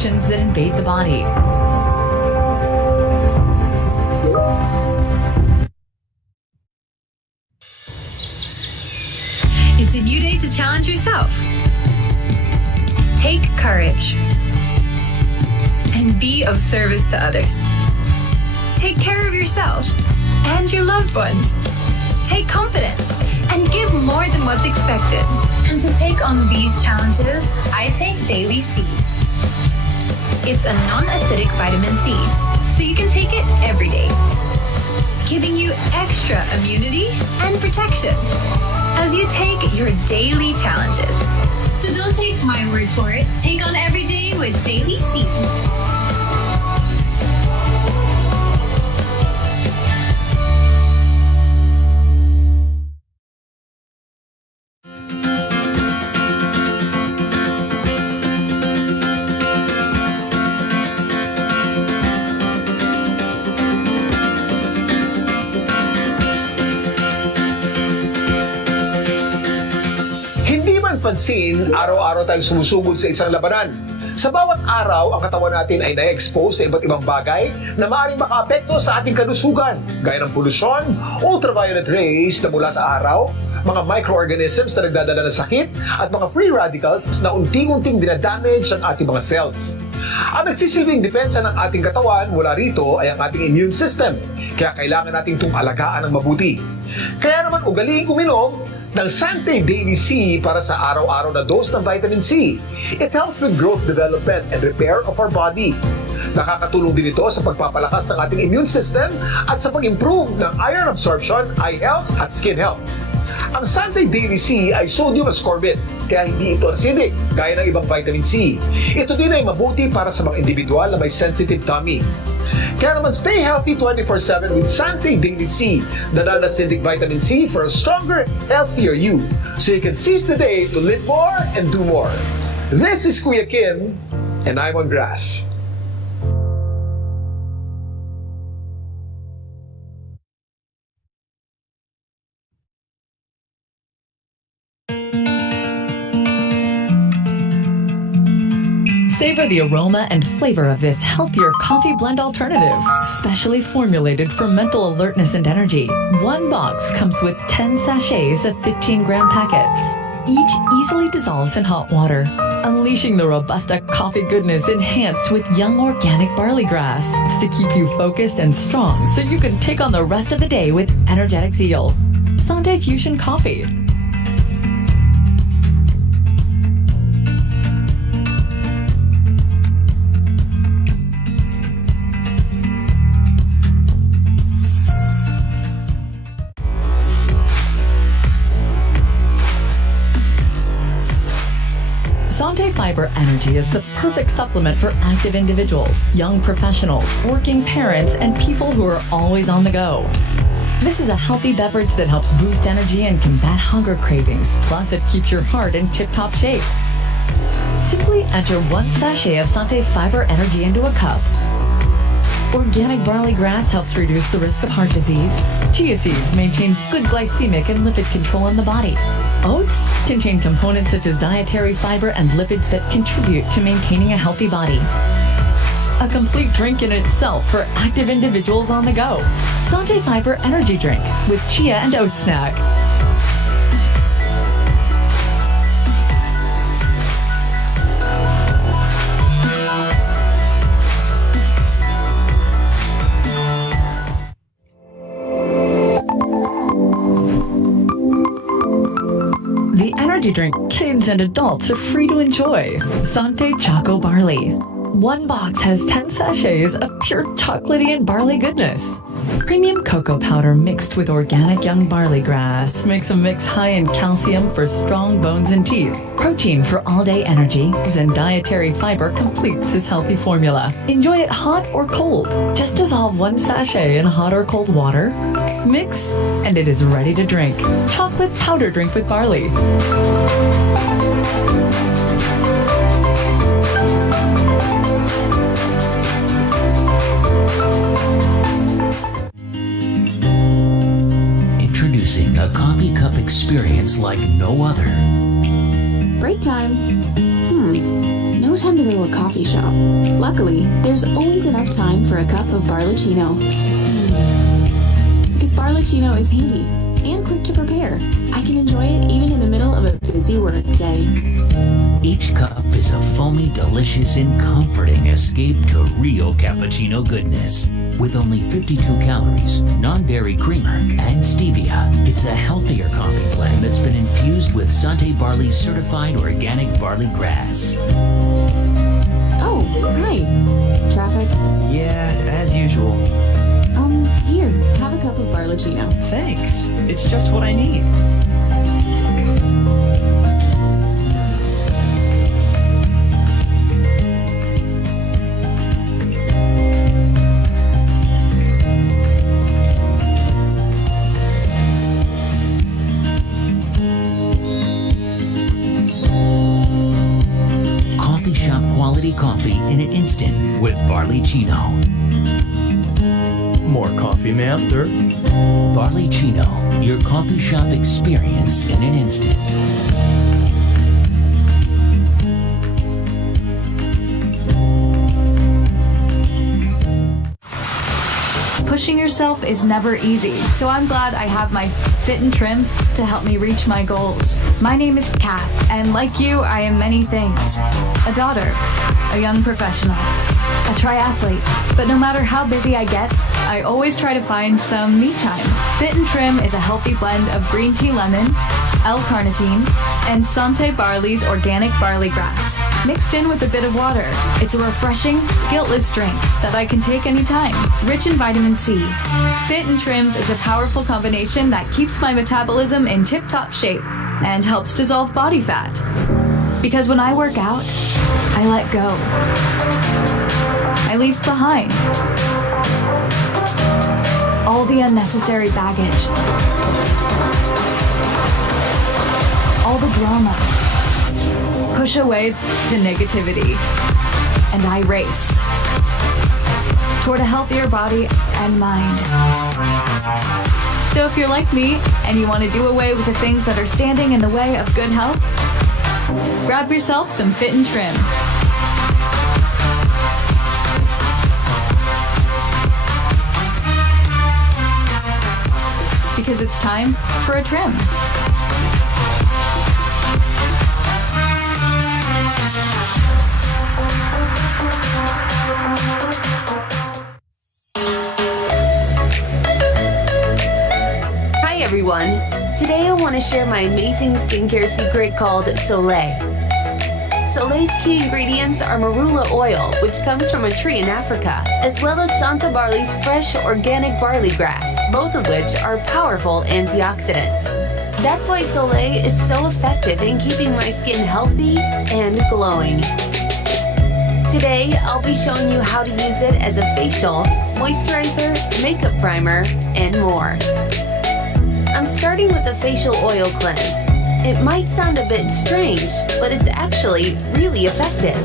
that invade the body. It's a new day to challenge yourself. Take courage and be of service to others. Take care of yourself and your loved ones. Take confidence and give more than what's expected. And to take on these challenges, I take Daily C. It's a non-acidic vitamin C, so you can take it every day, giving you extra immunity and protection as you take your daily challenges. So don't take my word for it. Take on every day with Daily C. Pansin, araw-araw tayong sumusugod sa isang labanan. Sa bawat araw, ang katawan natin ay na-expose sa iba't ibang bagay na maaaring makaapekto sa ating kalusugan, gaya ng polusyon, ultraviolet rays na mula sa araw, mga microorganisms na nagdadala ng sakit, at mga free radicals na unti-unting dinadamage ang ating mga cells. Ang nagsisilbing depensa ng ating katawan mula rito ay ang ating immune system, kaya kailangan nating itong alagaan ng mabuti. Kaya naman ugaliing uminom ng Sante Daily C para sa araw-araw na dose ng vitamin C. It helps with growth, development, and repair of our body. Nakakatulong din ito sa pagpapalakas ng ating immune system at sa pag-improve ng iron absorption, eye health, at skin health. Ang Sante Daily C ay sodium ascorbate, kaya hindi ito acidic, gaya ng ibang vitamin C. Ito din ay mabuti para sa mga individual na may sensitive tummy. Kaya naman stay healthy 24/7 with Sante Daily C, the non-acidic vitamin C for a stronger, healthier you, so you can seize the day to live more and do more. This is Kuya Kim, and I'm on grass. Savor the aroma and flavor of this healthier coffee blend alternative, specially formulated for mental alertness and energy. One box comes with 10 sachets of 15-gram packets. Each easily dissolves in hot water, unleashing the Robusta coffee goodness enhanced with young organic barley grass to keep you focused and strong so you can take on the rest of the day with energetic zeal. Sante Fusion Coffee. Sante Fiber Energy is the perfect supplement for active individuals, young professionals, working parents, and people who are always on the go. This is a healthy beverage that helps boost energy and combat hunger cravings, plus it keeps your heart in tip-top shape. Simply enter 1 sachet of Sante Fiber Energy into a cup. Organic barley grass helps reduce the risk of heart disease. Chia seeds maintain good glycemic and lipid control in the body. Oats contain components such as dietary fiber and lipids that contribute to maintaining a healthy body. A complete drink in itself for active individuals on the go. Sante Fiber Energy Drink with chia and oat snack. The energy drink kids and adults are free to enjoy. Sante Choco Barley. One box has 10 sachets of pure chocolatey and barley goodness. Premium cocoa powder mixed with organic young barley grass makes a mix high in calcium for strong bones and teeth. Protein for all-day energy and dietary fiber completes this healthy formula. Enjoy it hot or cold. Just dissolve 1 sachet in hot or cold water, mix, and it is ready to drink. Chocolate powder drink with barley. Introducing a coffee cup experience like no other. Break time. No time to go to a coffee shop. Luckily, there's always enough time for a cup of Barlicino. Because Barlicino is handy and quick to prepare. I can enjoy it even in the middle of a busy work day. Each cup is a foamy, delicious, and comforting escape to real cappuccino goodness. With only 52 calories, non-dairy creamer, and stevia, it's a healthier coffee blend that's been infused with Sante Barley's certified organic barley grass. Oh, hi. Traffic? Yeah, as usual. Here, have a cup of Barlicino. Thanks. It's just what I need. Coffee shop quality coffee in an instant with Barlicino. More coffee, ma'am, sir? Barlicino, your coffee shop experience in an instant. Pushing yourself is never easy, so I'm glad I have my Fit and Trim to help me reach my goals. My name is Kath, and like you, I am many things. A daughter, a young professional, a triathlete. But no matter how busy I get, I always try to find some me time. Fit and Trim is a healthy blend of green tea lemon, L-carnitine, and Sante Barley's organic barley grass, mixed in with a bit of water. It's a refreshing, guiltless drink that I can take anytime. Rich in vitamin C, Fit and Trims is a powerful combination that keeps my metabolism in tip-top shape and helps dissolve body fat. Because when I work out, I let go. I leave behind all the unnecessary baggage, all the drama. Push away the negativity, and I race toward a healthier body and mind. So if you're like me and you want to do away with the things that are standing in the way of good health, grab yourself some Fit and Trim. Because it's time for a trim. Hi everyone. Today I want to share my amazing skincare secret called Soleil. Soleil's key ingredients are marula oil, which comes from a tree in Africa, as well as Sante Barley's fresh organic barley grass, both of which are powerful antioxidants. That's why Soleil is so effective in keeping my skin healthy and glowing. Today, I'll be showing you how to use it as a facial, moisturizer, makeup primer, and more. I'm starting with a facial oil cleanse. It might sound a bit strange, but it's actually really effective.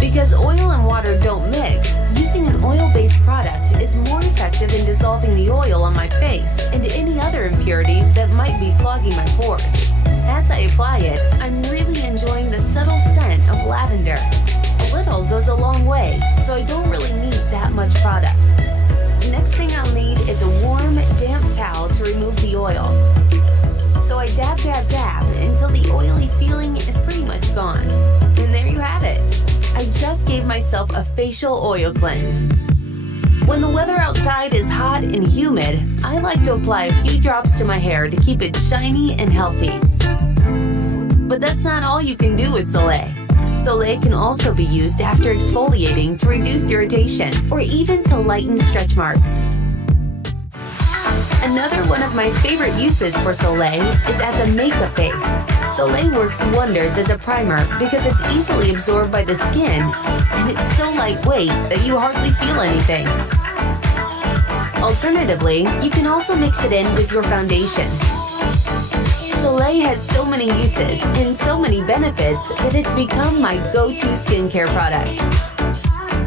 Because oil and water don't mix, using an oil-based product is more effective in dissolving the oil on my face and any other impurities that might be clogging my pores. As I apply it, I'm really enjoying the subtle scent of lavender. A little goes a long way, so I don't really need that much product. Next thing I'll need is a warm, damp towel to remove the oil. So I dab, dab, dab until the oily feeling is pretty much gone. And there you have it. I just gave myself a facial oil cleanse. When the weather outside is hot and humid, I like to apply a few drops to my hair to keep it shiny and healthy. But that's not all you can do with Soleil. Soleil can also be used after exfoliating to reduce irritation or even to lighten stretch marks. Another one of my favorite uses for Soleil is as a makeup base. Soleil works wonders as a primer because it's easily absorbed by the skin and it's so lightweight that you hardly feel anything. Alternatively, you can also mix it in with your foundation. Soleil has so many uses and so many benefits that it's become my go-to skincare product.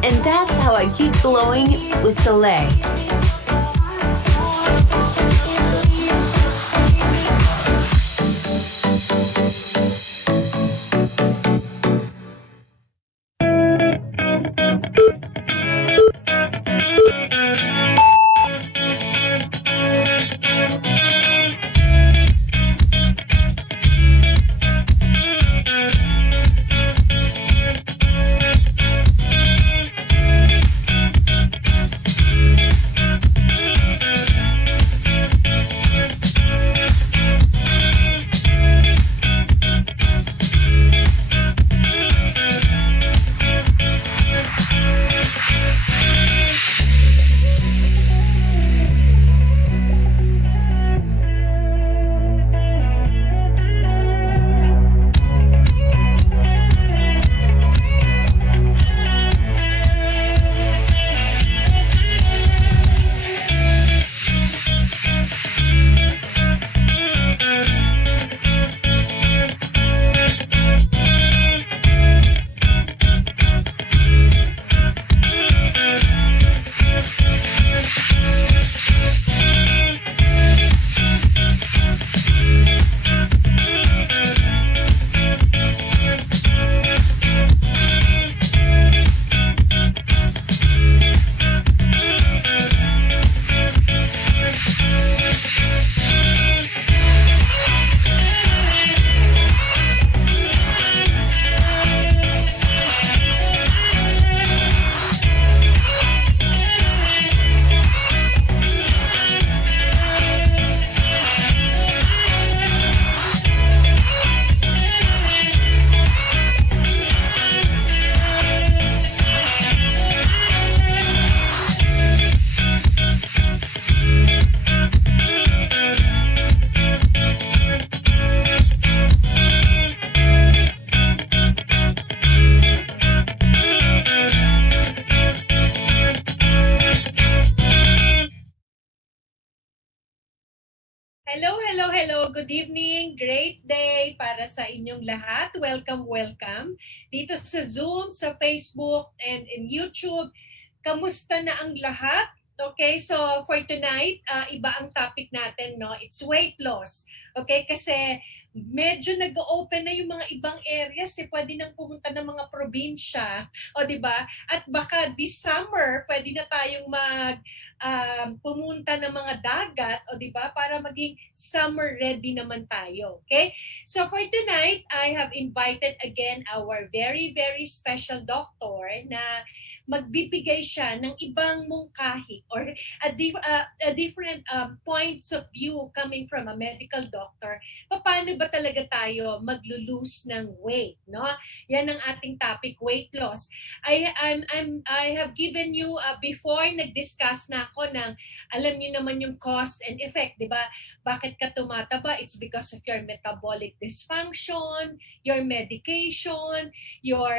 And that's how I keep glowing with Soleil. Hello, hello, hello. Good evening. Great day para sa inyong lahat. Welcome, welcome. Dito sa Zoom, sa Facebook, and in YouTube. Kamusta na ang lahat? Okay, so for tonight, iba ang topic natin, no? It's weight loss. Okay, kasi medyo nag-open na yung mga ibang areas, pwede nang pumunta ng mga probinsya, o di ba? At baka this summer, pwede na tayong pumunta ng mga dagat, o di ba? Para maging summer ready naman tayo, okay? So for tonight, I have invited again our very, very special doctor na magbibigay siya ng ibang mungkahi or a different points of view coming from a medical doctor. Paano ba talaga tayo maglo-lose ng weight, no? Yan ang ating topic, weight loss. I have given you before nag-discuss na ako ng alam niyo naman yung cause and effect, 'di ba? Bakit ka tumataba? It's because of your metabolic dysfunction, your medication, your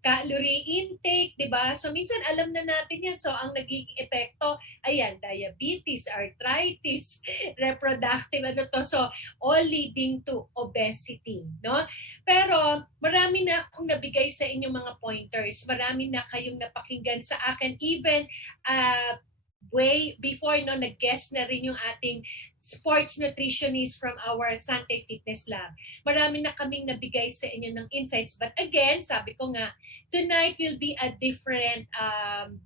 calorie intake, 'di ba? So minsan alam na natin 'yan. So ang nagiging epekto, ayan, diabetes, arthritis, reproductive so all leading to obesity, no? Pero marami na akong nabigay sa inyong mga pointers. Marami na kayong napakinggan sa akin. Even way before, no, nag-guest na rin yung ating sports nutritionist from our Sante Fitness Lab. Marami na kaming nabigay sa inyo ng insights. But again, sabi ko nga, tonight will be a different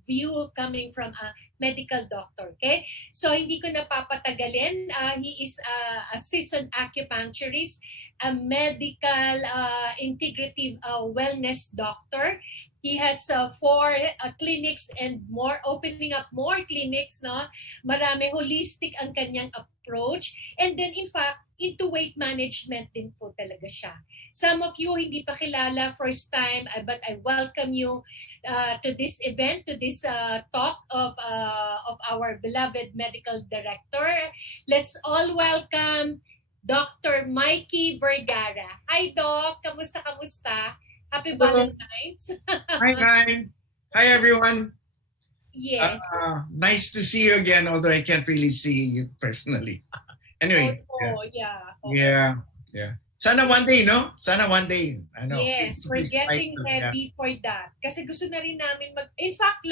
view coming from a medical doctor. Okay? So hindi ko napapatagalin. He is a seasoned acupuncturist, a medical integrative wellness doctor. He has 4 clinics and more, opening up more clinics, no? Marami holistic ang kanyang approach. And then in fact, into weight management din po talaga siya. Some of you hindi pa kilala, first time, but I welcome you to this event, to this talk of our beloved medical director. Let's all welcome Dr. Mikey Vergara. Hi Doc, kamusta? Happy Valentine's. Hi everyone. Yes. Nice to see you again, although I can't really see you personally. Anyway. Yeah. Sana one day, no? Sana one day. Ano, yes, we're getting ready for that. Kasi gusto na rin namin in fact,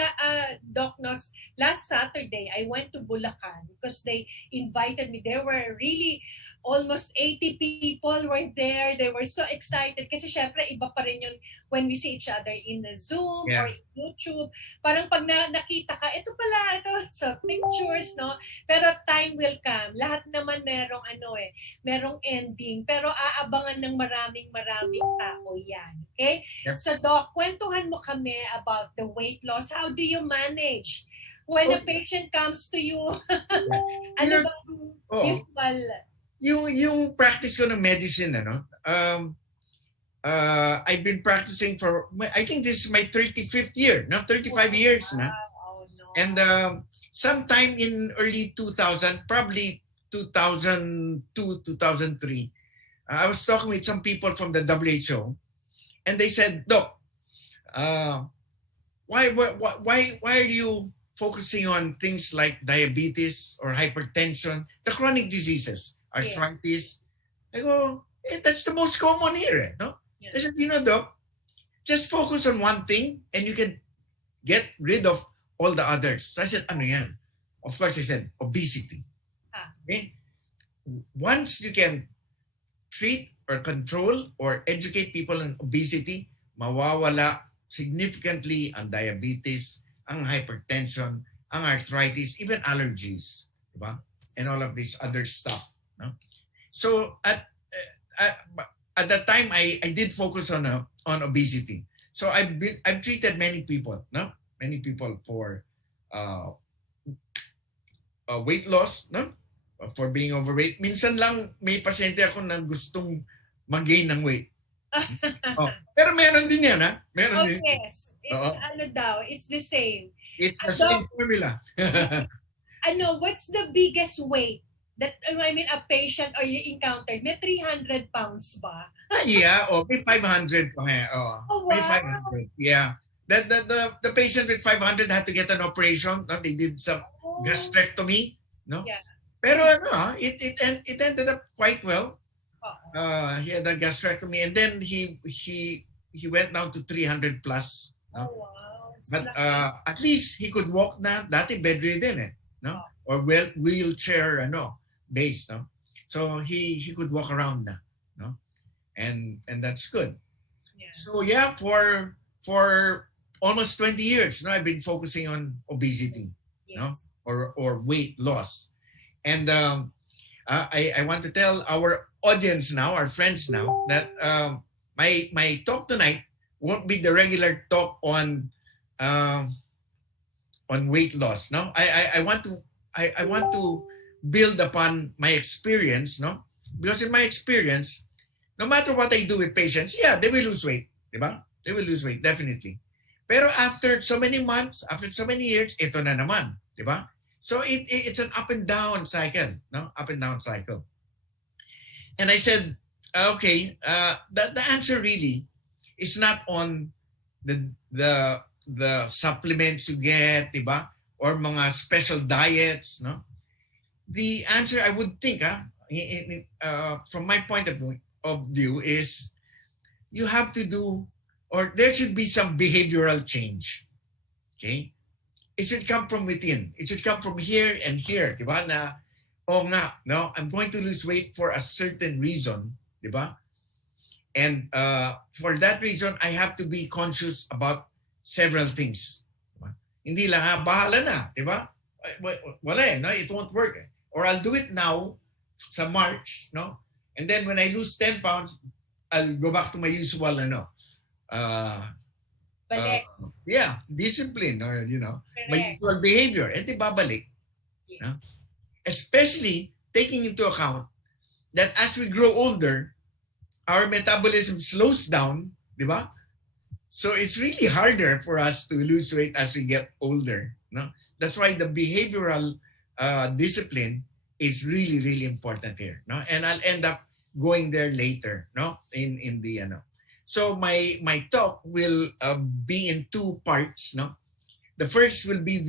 Doc Nos, last Saturday, I went to Bulacan because they invited me. There were really almost 80 people were there. They were so excited. Kasi syempre, iba pa rin yun when we see each other in the Zoom or in YouTube. Parang pag nakita ka, ito, so pictures, no? Pero time will come. Lahat naman merong ending. Pero aabangan ng maraming tao yan. Okay? Yep. So Doc, kwentuhan mo kami about the weight loss. How do you manage? When a patient comes to you, ano ba usual? Yung practice ko ng medicine, I've been practicing for, I think this is my 35th year, 35 years na. Oh, no. And sometime in early 2000, probably 2002, 2003, I was talking with some people from the WHO, and they said, Doc, why are you focusing on things like diabetes or hypertension, the chronic diseases? Arthritis. I go, that's the most common here, no? Yeah. I said, Doc, just focus on one thing and you can get rid of all the others. So I said, ano yan? Of course, I said, obesity. Okay? Once you can treat or control or educate people on obesity, mawawala significantly ang diabetes, ang hypertension, ang arthritis, even allergies, diba? And all of this other stuff. No? So at that time, I did focus on obesity. So I've treated many people, no? Many people for weight loss, no? For being overweight. Minsan lang may pasyente ako na gustong mag-gain ng weight. Pero meron din yan, ha? Meron din. Yes. It's the same. It's the same formula. What's the biggest weight that a patient or you encountered? May 300 pounds ba? Yeah, may 500 pa nga. Oh, wow. May 500. Yeah. The patient with 500 had to get an operation. No? They did some gastrectomy. No? Yeah. Pero it ended up quite well. He had a gastrectomy, and then he went down to 300 plus. No? Oh, wow. But at least he could walk na. Dati bedridden no? Or wheelchair based, no? So he could walk around na, no? And that's good. Yeah. So yeah, for almost 20 years, I've been focusing on obesity, Yes. or weight loss. And I want to tell our audience now, our friends now, that my talk tonight won't be the regular talk on weight loss. No, I want to build upon my experience. No, because in my experience, no matter what I do with patients, yeah, they will lose weight, diba? They will lose weight definitely. Pero after so many months, after so many years, ito na naman, diba? So it's an up and down cycle, no? Up and down cycle. And I said, okay, the answer really is not on the supplements you get, diba? Or mga special diets, no? The answer I would think, from my point of view, is you have to do, or there should be some behavioral change. Okay? It should come from within. It should come from here and here, diba? Na, no, I'm going to lose weight for a certain reason, diba? And for that reason, I have to be conscious about several things. Diba? Hindi lang, bahala na, diba? Wala no? It won't work. Or I'll do it now, sa March, no? And then when I lose 10 pounds, I'll go back to my usual, discipline, or my usual behavior. And di babalik. Yes. No? Especially taking into account that as we grow older, our metabolism slows down, di ba? So it's really harder for us to lose weight as we get older. No? That's why the behavioral discipline is really, really important here. No? And I'll end up going there later, no? In the So my talk will be in two parts, no? The first will be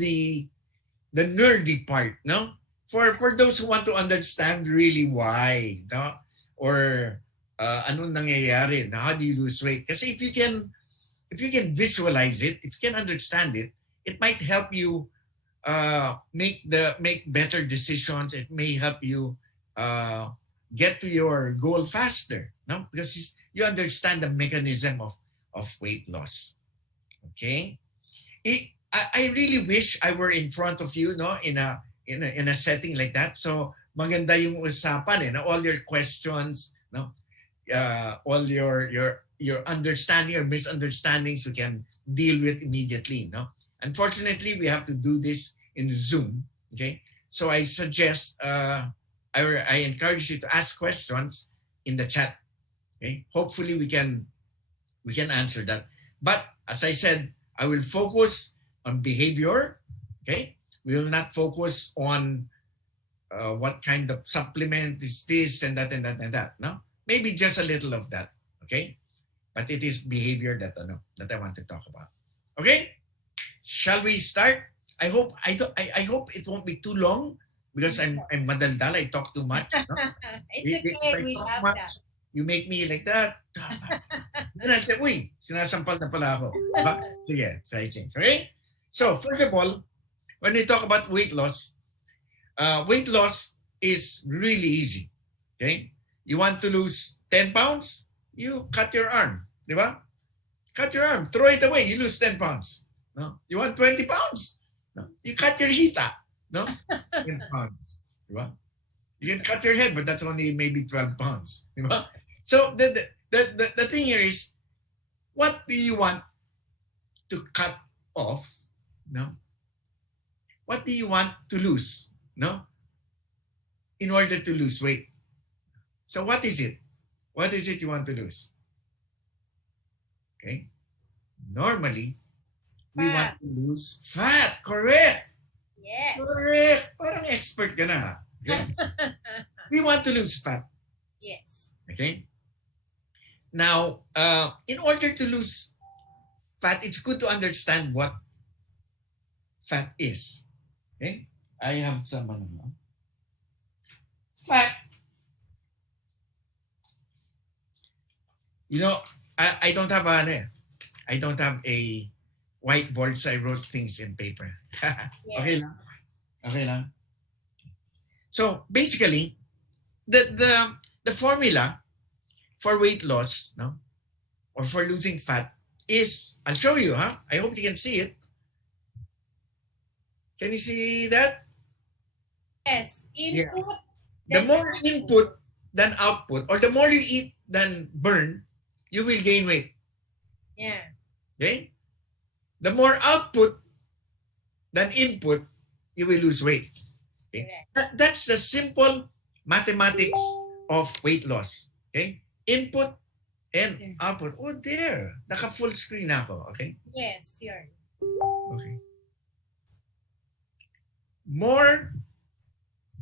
the nerdy part, no? For those who want to understand really why, no? Or anong nangyayari, na how do you lose weight? Kasi if you can visualize it, if you can understand it, it might help you make better decisions. It may help you get to your goal faster, no? Because you understand the mechanism of weight loss. Okay, I really wish I were in front of you, no, in a setting like that. So maganda yung usapan, no? All your questions, no, all your understanding or misunderstandings we can deal with immediately, no. Unfortunately, we have to do this in Zoom. Okay, so I suggest I encourage you to ask questions in the chat. Okay, hopefully we can answer that. But as I said, I will focus on behavior. Okay, we will not focus on what kind of supplement is this and that and that and that. No, maybe just a little of that. Okay, but it is behavior that I want to talk about. Okay, shall we start? I hope it won't be too long because I'm madaldal. I talk too much. No? It's okay. We love that. You make me like that. Then I say, uy, sinasampal na pala ako. Sige, so I change. Okay? So, first of all, when we talk about weight loss is really easy. Okay? You want to lose 10 pounds? You cut your arm. Di ba? Cut your arm. Throw it away. You lose 10 pounds. No? You want 20 pounds? No? You cut your hita. No? 10 pounds. Di ba? You can cut your head, but that's only maybe 12 pounds. Di ba? So the thing here is, what do you want to cut off? No? What do you want to lose? No? In order to lose weight. So what is it? What is it you want to lose? Okay. Normally, we want to lose fat. Correct. Yes. Correct. Parang expert ka na. Okay. We want to lose fat. Yes. Okay. Now, in order to lose fat, it's good to understand what fat is. Okay. I have some. Fat. You know, I don't have I don't have a whiteboard, so I wrote things in paper. Okay lang. Okay lang. So basically, the formula for weight loss, no, or for losing fat is, I'll show you, huh? I hope you can see it. Can you see that? Yes. Input. The more input than output, or the more you eat than burn, you will gain weight. Yeah. Okay? The more output than input, you will lose weight. Okay? That's the simple mathematics of weight loss. Okay? Input and output. Oh, there. Naka full screen ako. Okay? Yes, sure. Okay. More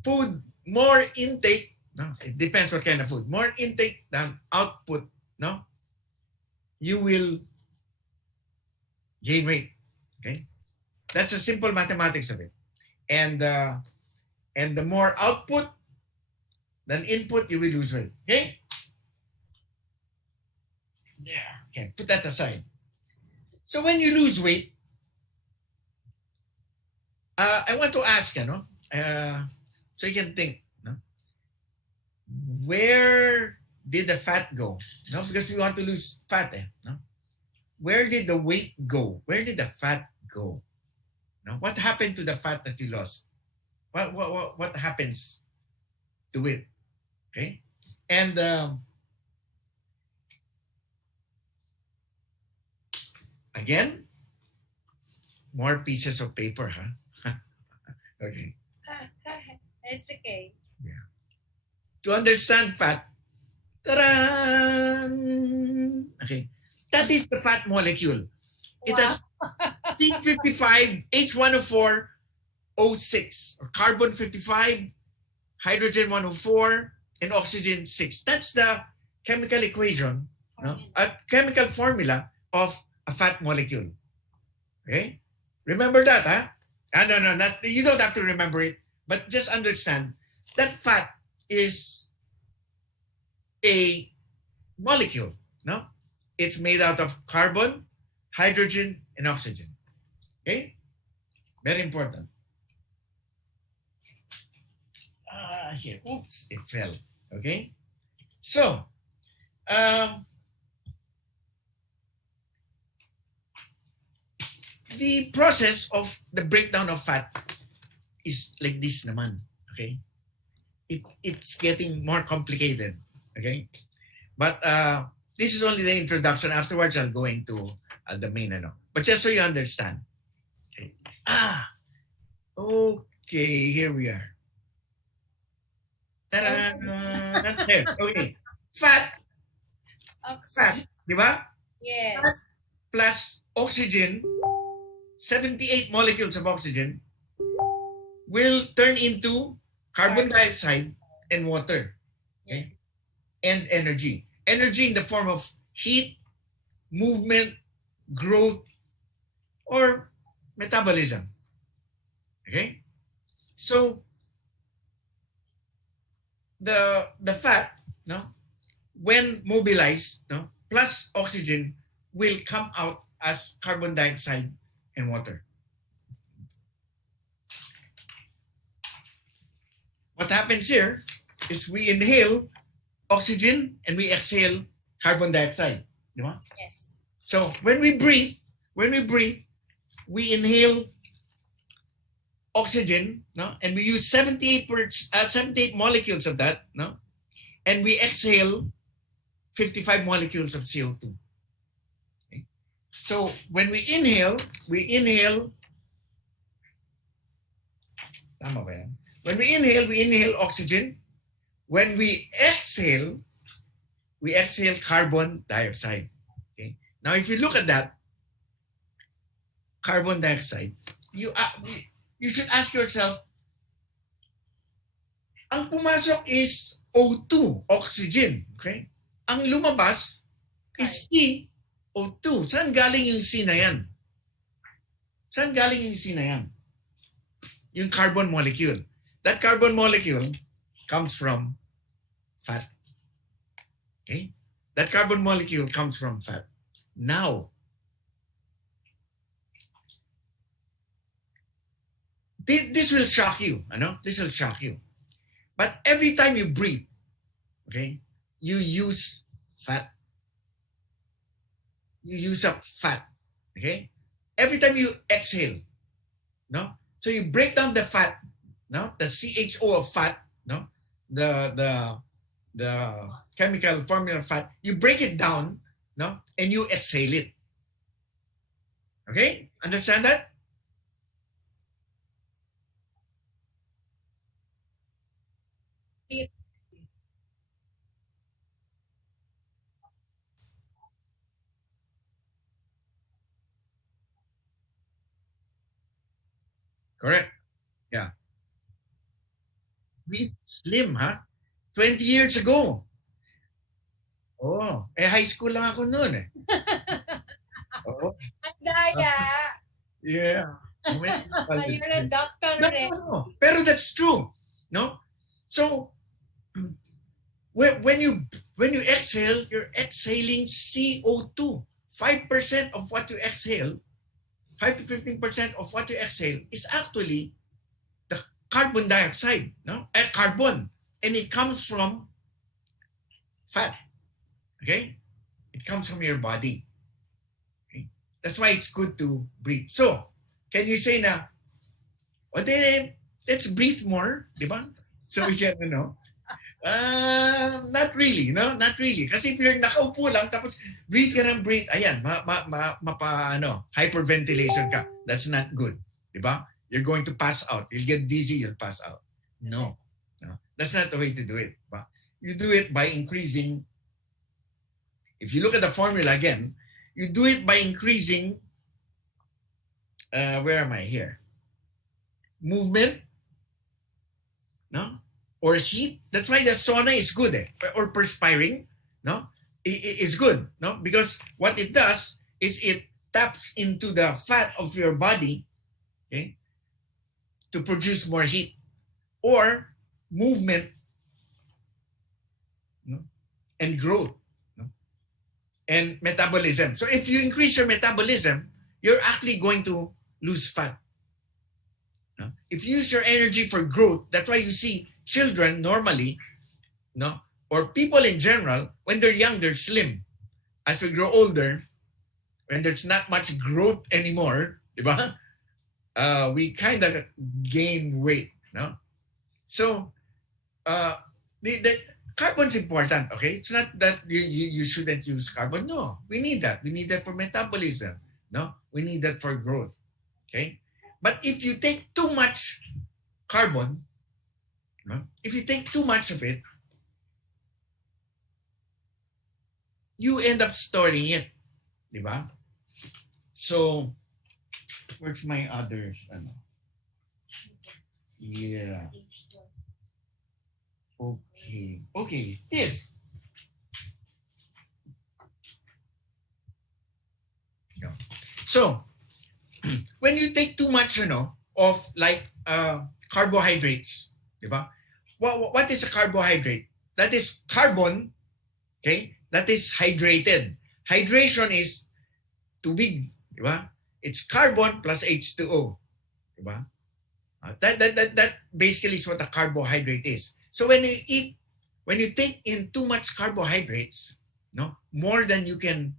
food, more intake. No, it depends what kind of food. More intake than output. No, you will gain weight. Okay, that's a simple mathematics of it. And the more output than input, you will lose weight. Okay. Yeah. Okay. Put that aside. So when you lose weight, I want to ask, so you can think, no? Where did the fat go? No, because we want to lose fat, no? Where did the weight go? Where did the fat go? No? What happened to the fat that you lost? What happens to it? Okay, and again, more pieces of paper, huh? Okay. It's okay. Yeah. To understand fat, ta-da! Okay, that is the fat molecule. It has C55, H104, O6, or carbon 55, hydrogen 104, and oxygen 6. That's the chemical equation, no? A chemical formula of a fat molecule. Okay? Remember that, huh? No, not, you don't have to remember it, but just understand that fat is a molecule, no? It's made out of carbon, hydrogen, and oxygen. Okay? Very important. Here, oops, it fell. Okay? So, the process of the breakdown of fat is like this naman, okay? It's getting more complicated, okay? But this is only the introduction. Afterwards, I'll go into the main, but just so you understand. Okay. Okay, here we are. Ta-da! There, okay. Fat, di ba? Yes. Fat plus oxygen, 78 molecules of oxygen will turn into carbon dioxide and water, okay? And energy. Energy in the form of heat, movement, growth, or metabolism. Okay? So the fat, no, when mobilized, no, plus oxygen will come out as carbon dioxide and water. What happens here is we inhale oxygen and we exhale carbon dioxide. Yes. So when we breathe, we inhale oxygen, no, and we use 78 molecules of that, no, and we exhale 55 molecules of CO2. Okay? So when we inhale, tama ba yan? When we inhale oxygen. When we exhale carbon dioxide. Okay. Now, if you look at that, carbon dioxide, you should ask yourself, ang pumasok is O2, oxygen. Okay? Ang lumabas is CO2. Saan galing yung C na yan? Saan galing yung C na yan? Yung carbon molecule. That carbon molecule comes from fat. Okay? That carbon molecule comes from fat. Now, this will shock you. This will shock you. But every time you breathe, okay, you use fat. You use up fat. Okay? Every time you exhale, no? So you break down the fat, no? The CHO of fat, no? The chemical formula of fat, you break it down, no? And you exhale it. Okay? Understand that? Correct. Yeah. We slim, ha? 20 years ago. Oh, high school lang ako noon eh. Oh. Ang daya. Yeah. You're a doctor, No. Pero that's true. No? So, when you exhale, you're exhaling CO2. 5% of what you exhale, 5 to 15% of what you exhale is actually the carbon dioxide, no? Carbon. And it comes from fat. Okay? It comes from your body. Okay? That's why it's good to breathe. So, can you say na, o then, let's breathe more, di ba? So we can, not really, no? Not really. Kasi if you're nakaupo lang, tapos breathe ka ng breathe, ayan, hyperventilation ka. That's not good, di ba? You're going to pass out. You'll get dizzy, you'll pass out. No. That's not the way to do it. Diba? You do it by increasing, if you look at the formula again, you do it by increasing, where am I here? Movement, no? Or heat. That's why the sauna is good, or perspiring, no? It's good, no? Because what it does is it taps into the fat of your body, okay, to produce more heat. Or movement, no? And growth, no? And metabolism. So if you increase your metabolism, you're actually going to lose fat. No? If you use your energy for growth, that's why you see children normally, no, or people in general, when they're young, they're slim. As we grow older, when there's not much growth anymore, diba? We kind of gain weight, no? So, the carbon's important, okay? It's not that you shouldn't use carbon. No, we need that. We need that for metabolism. No, we need that for growth, okay? But if you take too much carbon, no? If you take too much of it, you end up storing it, di ba? So, where's my others? Yeah. Okay. This. Yeah. So, when you take too much, of like carbohydrates, diba? What is a carbohydrate? That is carbon, okay? That is hydrated. Hydration is too big, diba? It's carbon plus H2O, diba? That basically is what a carbohydrate is. So when you take in too much carbohydrates, no, more than you can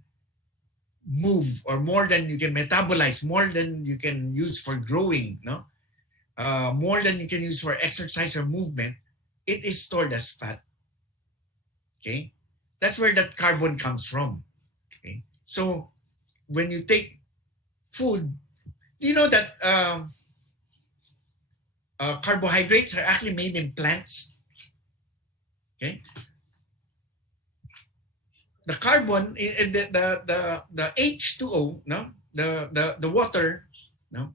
move or more than you can metabolize, more than you can use for growing, no, more than you can use for exercise or movement, it is stored as fat. Okay, that's where that carbon comes from. Okay, so when you take food, do you know that carbohydrates are actually made in plants? Okay. The carbon, the H2O, no, the water, no,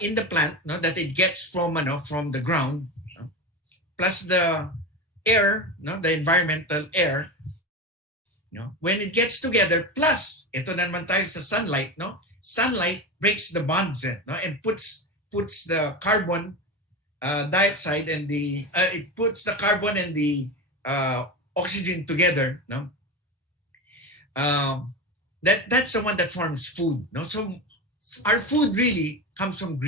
in the plant, no, that it gets from the ground, no, plus the air, no, the environmental air, no, when it gets together, plus ito na naman tayo sa sunlight, no, sunlight breaks the bonds, no, and puts the carbon dioxide and it puts the carbon and the oxygen together. No, that's the one that forms food. No, so our food really comes from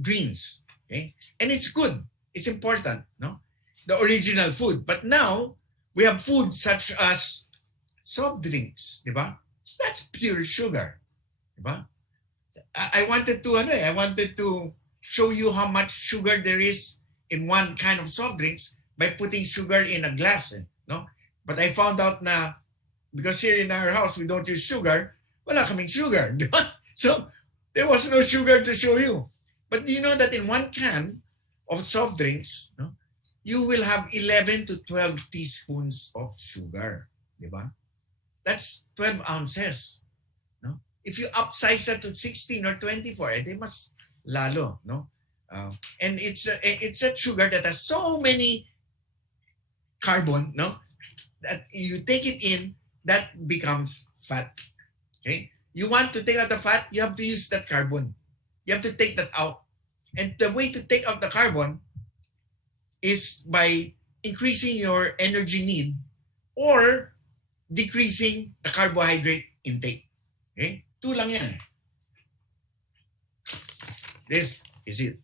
greens. Okay, and it's good. It's important. No, the original food. But now we have food such as soft drinks, di ba? That's pure sugar, di ba? I wanted to show you how much sugar there is in one kind of soft drinks by putting sugar in a glass, no? But I found out na because here in our house we don't use sugar, wala kaming sugar, di ba? So there was no sugar to show you. But do you know that in one can of soft drinks, no, you will have 11 to 12 teaspoons of sugar, di ba? That's 12 ounces. No? If you upsize that to 16 or 24, they must lalo, no? And it's a sugar that has so many carbon, no? That you take it in, that becomes fat. Okay? You want to take out the fat, you have to use that carbon. You have to take that out. And the way to take out the carbon is by increasing your energy need or decreasing the carbohydrate intake. Okay? 2 lang yan. This is it.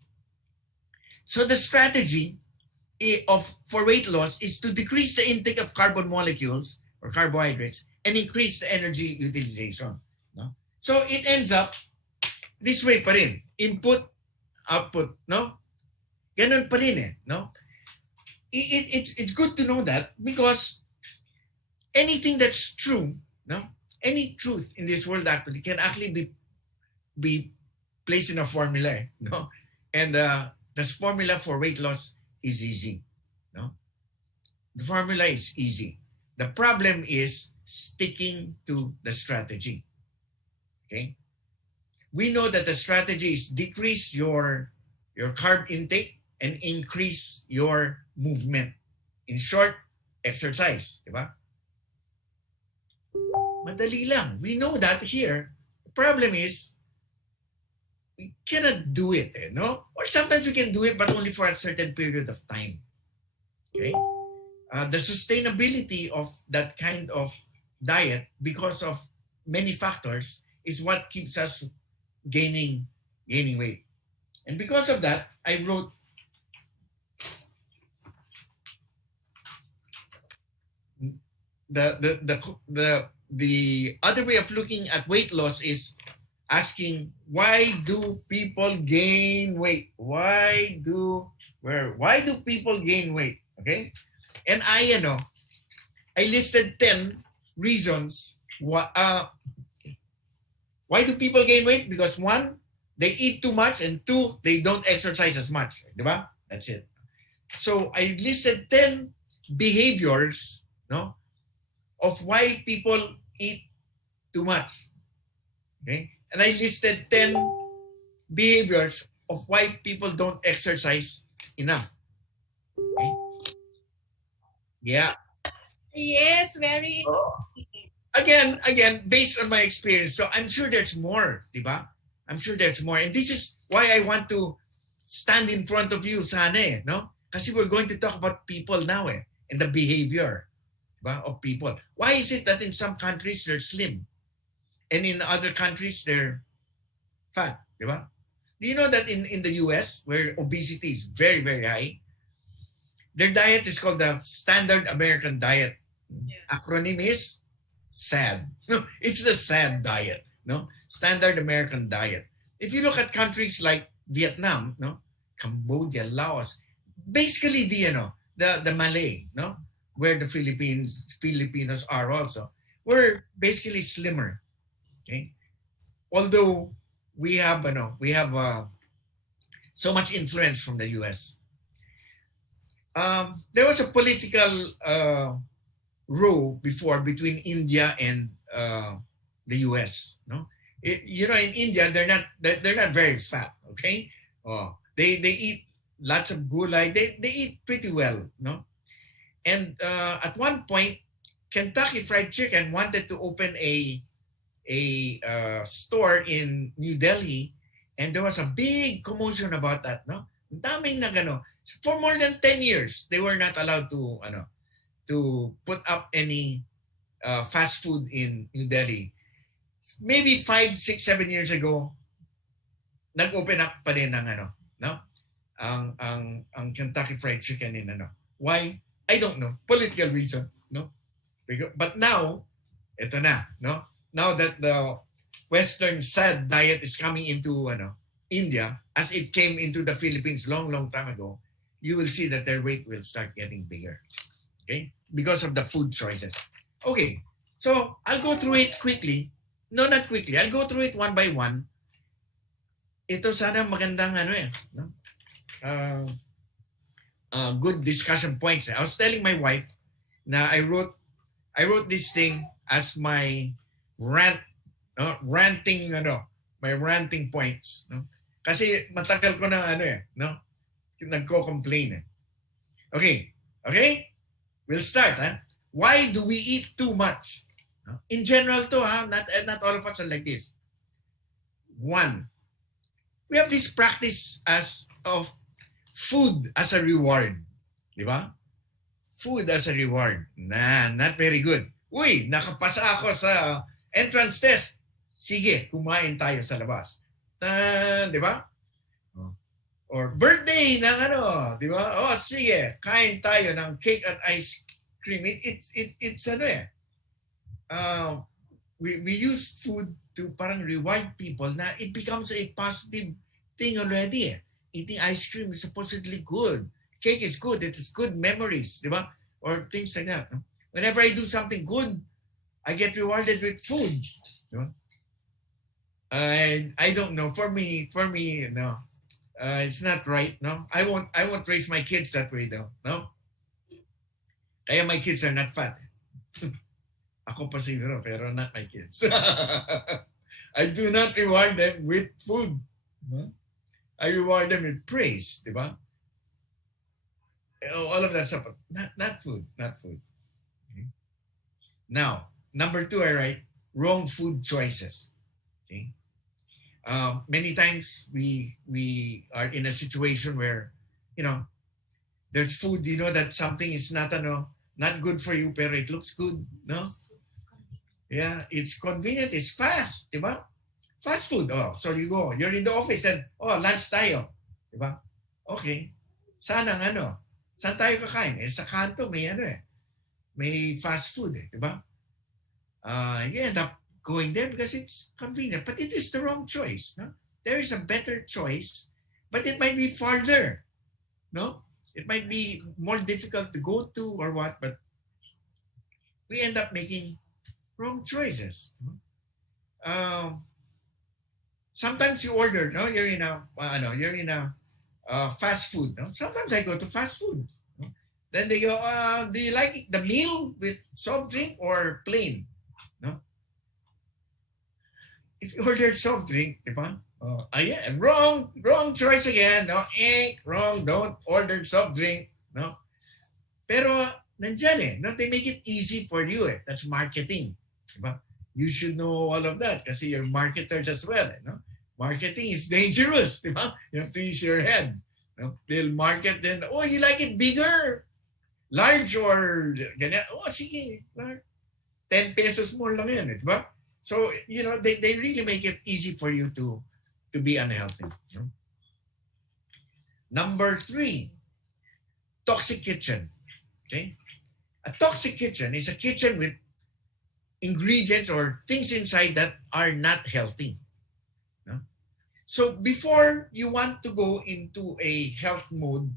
So the strategy for weight loss is to decrease the intake of carbon molecules or carbohydrates and increase the energy utilization. No? So it ends up this way pa rin. Input, output, no? Ganun pa rin eh, no? It's good to know that because anything that's true, no? Any truth in this world actually can actually be placed in a formula, no? And this formula for weight loss is easy, no? The formula is easy. The problem is sticking to the strategy, okay? We know that the strategy is decrease your carb intake and increase your movement. In short, exercise, di ba? Madali lang. We know that here. The problem is we cannot do it, no? Or sometimes we can do it, but only for a certain period of time. Okay? The sustainability of that kind of diet, because of many factors, is what keeps us gaining weight. And because of that, I wrote the other way of looking at weight loss is asking, why do people gain weight? Why do people gain weight? Okay? And I listed 10 reasons why do people gain weight? Because 1, they eat too much, and 2, they don't exercise as much. Diba? That's it. So I listed 10 behaviors, no, of why people eat too much. Okay? And I listed 10 behaviors of why people don't exercise enough. Okay? Yeah. Yes, very interesting. Again, based on my experience, so I'm sure there's more, diba? I'm sure there's more. And this is why I want to stand in front of you, sana eh, no? Kasi we're going to talk about people now eh, and the behavior, diba, of people. Why is it that in some countries they're slim and in other countries they're fat, diba? Do you know that in the US, where obesity is very, very high, their diet is called the Standard American Diet. Yeah. Acronym is SAD. It's the SAD diet, no? Standard American Diet. If you look at countries like Vietnam, no, Cambodia, Laos, basically the Malay, no, where the Filipinos are also, we're basically slimmer. Okay, although we have so much influence from the US. There was a political row before between India and the US. No, in India they're not very fat. Okay, they eat lots of gulai. They eat pretty well. No, and at one point, Kentucky Fried Chicken wanted to open a store in New Delhi, and there was a big commotion about that. No, Ang daming nagano. For more than 10 years, they were not allowed to put up any fast food in New Delhi. Maybe 5, 6, 7 years ago, nag-open up pa rin ng ang Kentucky Fried Chicken in Why? I don't know. Political reason, no? But now, ito na, no? Now that the Western sad diet is coming into India, as it came into the Philippines long time ago, you will see that their weight will start getting bigger. Okay? Because of the food choices. Okay. So, I'll go through it quickly. No, not quickly. I'll go through it one by one. Ito sana magandang no? Good discussion points. I was telling my wife na I wrote this thing as my ranting my ranting points, no? Kasi matagal ko na no? Nagko-complain. Okay. We'll start, Why do we eat too much? In general to, not all of us are like this. One, we have this practice of food as a reward. Di ba? Food as a reward. Not very good. Uy, nakapasa ako sa entrance test. Sige, kumain tayo sa labas. Di ba? Or birthday ng di ba? Oh, sige, kain tayo ng cake at ice cream. It's we use food to parang reward people na it becomes a positive thing already. Eating ice cream is supposedly good. Cake is good. It is good memories, di ba? Or things like that. No? Whenever I do something good, I get rewarded with food. Di ba? I don't know. For me, no. It's not right, no? I won't raise my kids that way, though, no? Kaya my kids are not fat. Ako pa siguro, pero not my kids. I do not reward them with food. No? I reward them with praise, di ba? All of that stuff, not food. Okay? Now, number 2, I write, wrong food choices. Okay? Many times we are in a situation where, there's food, that something is not good for you, pero it looks good, no? Yeah, it's convenient, it's fast, di ba? Fast food, so you go, you're in the office and, lunch tayo, di ba? Okay, saan tayo kakain? Sa kanto may fast food, di ba? You end up going there because it's convenient, but it is the wrong choice, no? There is a better choice, but it might be farther, no? It might be more difficult to go to or what, but we end up making wrong choices. Sometimes you order, no? You're in a fast food, no? Sometimes I go to fast food. No? Then they go, do you like the meal with soft drink or plain? No? If you order soft drink, di ba? Yeah, wrong choice again. No, wrong. Don't order soft drink. No, pero nandyan no, they make it easy for you. That's marketing. Diba? You should know all of that kasi you're marketers as well. No, marketing is dangerous. Diba? You have to use your head. No? They'll market then. Oh, you like it bigger, large, or ganyan? Oh, sige, 10 pesos more lang yan. Diba? So they really make it easy for you to be unhealthy. Number 3, toxic kitchen. Okay, a toxic kitchen is a kitchen with ingredients or things inside that are not healthy. No? So before you want to go into a health mode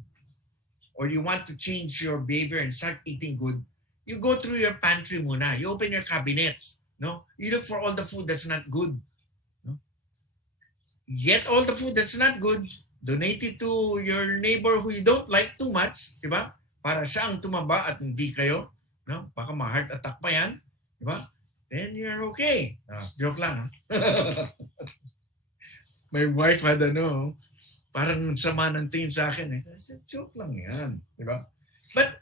or you want to change your behavior and start eating good, you go through your pantry muna. You open your cabinets. No, you look for all the food that's not good. No? Get all the food that's not good, donate it to your neighbor who you don't like too much, di ba? Para siya ang tumaba at hindi kayo, no? Baka ma-heart attack pa yan, di ba? Then you're okay. Joke lang, ha? My wife had parang sama ng tingin sa akin. I said, joke lang yan, di ba? But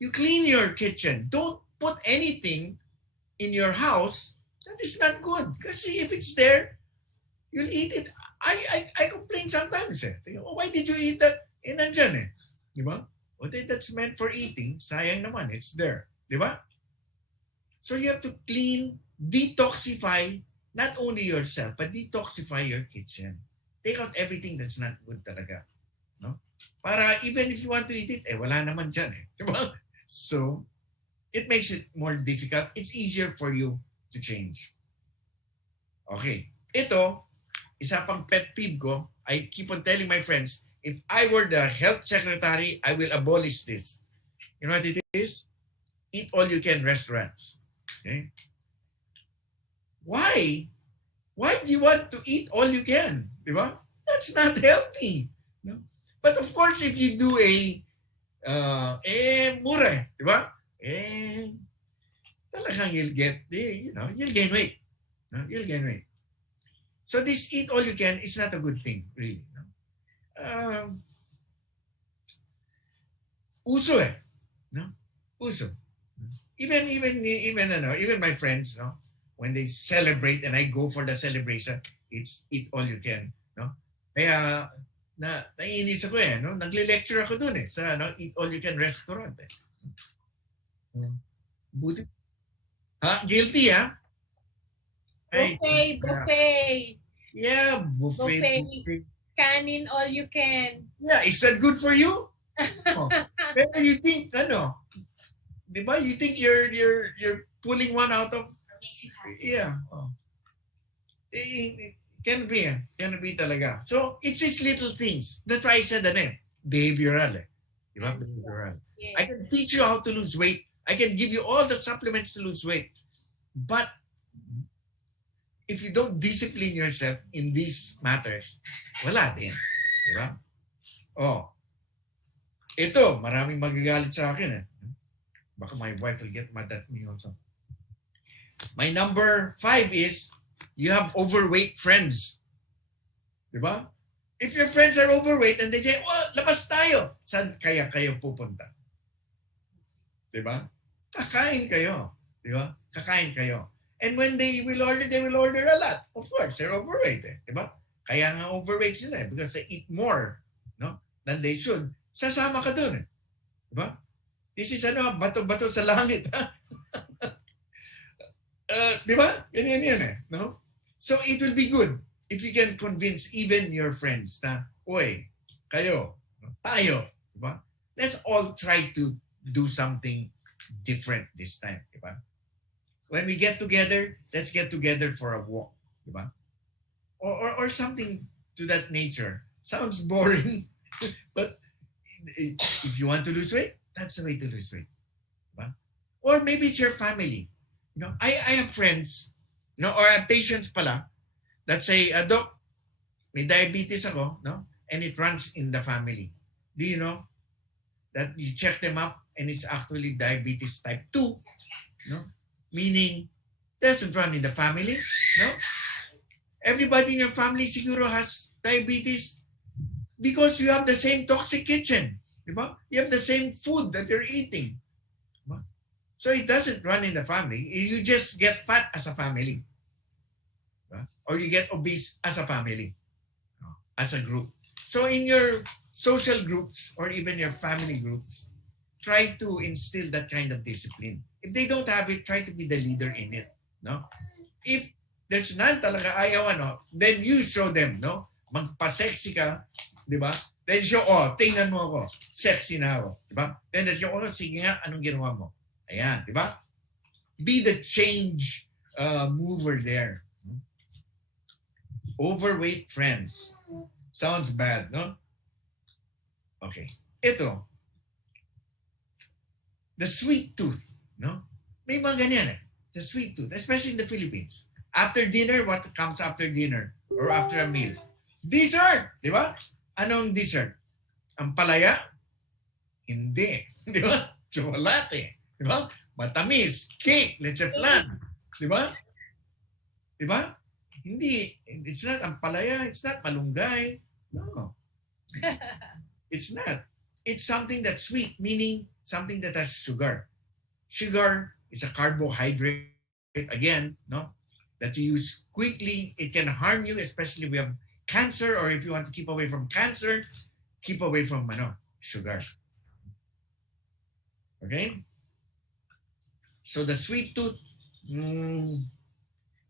you clean your kitchen. Don't put anything in your house that is not good. Kasi if it's there, you'll eat it. I complain sometimes. Why did you eat that nandyan eh. Di ba? Well, that's meant for eating. Sayang naman, it's there. Di ba? So you have to clean, detoxify, not only yourself, but detoxify your kitchen. Take out everything that's not good talaga. No? Para even if you want to eat it, wala naman dyan eh. Di ba? So, it makes it more difficult. It's easier for you to change. Okay. Ito, isa pang pet peeve ko, I keep on telling my friends, if I were the health secretary, I will abolish this. You know what it is? Eat all you can restaurants. Okay? Why? Why do you want to eat all you can? Diba? That's not healthy. No? But of course, if you do mura, diba? Talagang you'll get, you'll gain weight. No? You'll gain weight. So this eat all you can is not a good thing, really. No? Uso eh. No? Uso. Even my friends, no? When they celebrate and I go for the celebration, it's eat all you can. No? Kaya, naiinis ako eh. No? Nagle-lecture ako dun eh. Sa eat all you can restaurant eh. Buti. Guilty ha? Buffet. Yeah, buffet. Canin all you can. Yeah, is that good for you? Pero you think, di ba? You think you're pulling one out of... Yeah. It can be talaga. So, it's just little things. That's why I said behavioral eh. Di ba? Behavioral. Yes. I can teach you how to lose weight. I can give you all the supplements to lose weight. But if you don't discipline yourself in these matters, wala din. Di ba? Ito, maraming magagalit sa akin eh. Baka my wife will get mad at me also. My number 5 is, you have overweight friends. Di ba? If your friends are overweight and they say, labas tayo. Saan kaya kayo pupunta? Di ba? Kakain kayo. Di ba? Kakain kayo. And when they will order a lot. Of course, they're overweight. Di ba? Kaya nga overweight sila because they eat more than they should. Sasama ka dun. Di ba? This is bato-bato sa langit. Di ba? Yan eh. No? So it will be good if you can convince even your friends na, kayo, tayo. Di ba? Let's all try to do something different this time. Di ba? When we get together, let's get together for a walk. Di ba? Or something to that nature. Sounds boring, but if you want to lose weight, that's the way to lose weight. Diba? Or maybe it's your family. I have friends, or I have patients pala that say, Doc, may diabetes ako, and it runs in the family. Do you know that you check them up and it's actually diabetes type 2? Meaning, doesn't run in the family. No? Everybody in your family siguro has diabetes because you have the same toxic kitchen. Diba? You have the same food that you're eating. Diba? So it doesn't run in the family. You just get fat as a family. Diba? Or you get obese as a family. As a group. So in your social groups or even your family groups, try to instill that kind of discipline. If they don't have it, try to be the leader in it. No? If there's none talaga ayaw, then you show them, magpa-sexy ka, di ba? Then show, tingnan mo ako, sexy na ako, di ba? Then they show, sige nga, anong ginawa mo? Ayan, di ba? Be the change mover there. Overweight friends. Sounds bad, no? Okay. Ito, the sweet tooth. No? May mga ganyan eh. The sweet tooth, especially in the Philippines. After dinner, what comes after dinner? Or after a meal? Dessert! Di ba? Anong dessert? Ang palaya? Hindi. Di ba? Chocolate. Di ba? Matamis. Cake. Leche flan. Di ba? Di ba? Hindi. It's not ang palaya. It's not malunggay. No. It's not. It's something that's sweet, meaning something that has sugar. Sugar is a carbohydrate, again, that you use quickly. It can harm you, especially if you have cancer or if you want to keep away from cancer. keep away from sugar. Okay? So the sweet tooth,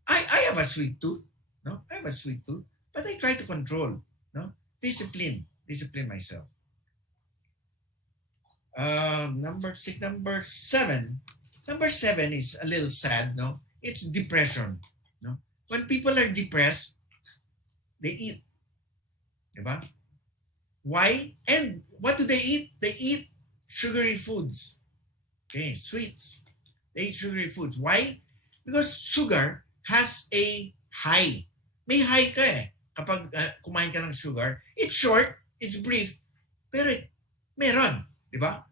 I have a sweet tooth. No, I have a sweet tooth, but I try to control. No, discipline myself. Number 7. Number 7 is a little sad. No, it's depression. No, when people are depressed, they eat. Diba? Why? And what do they eat? They eat sugary foods. Okay, sweets. They eat sugary foods. Why? Because sugar has a high. May high ka kapag kumain ka ng sugar. It's short, it's brief, pero meron, di ba?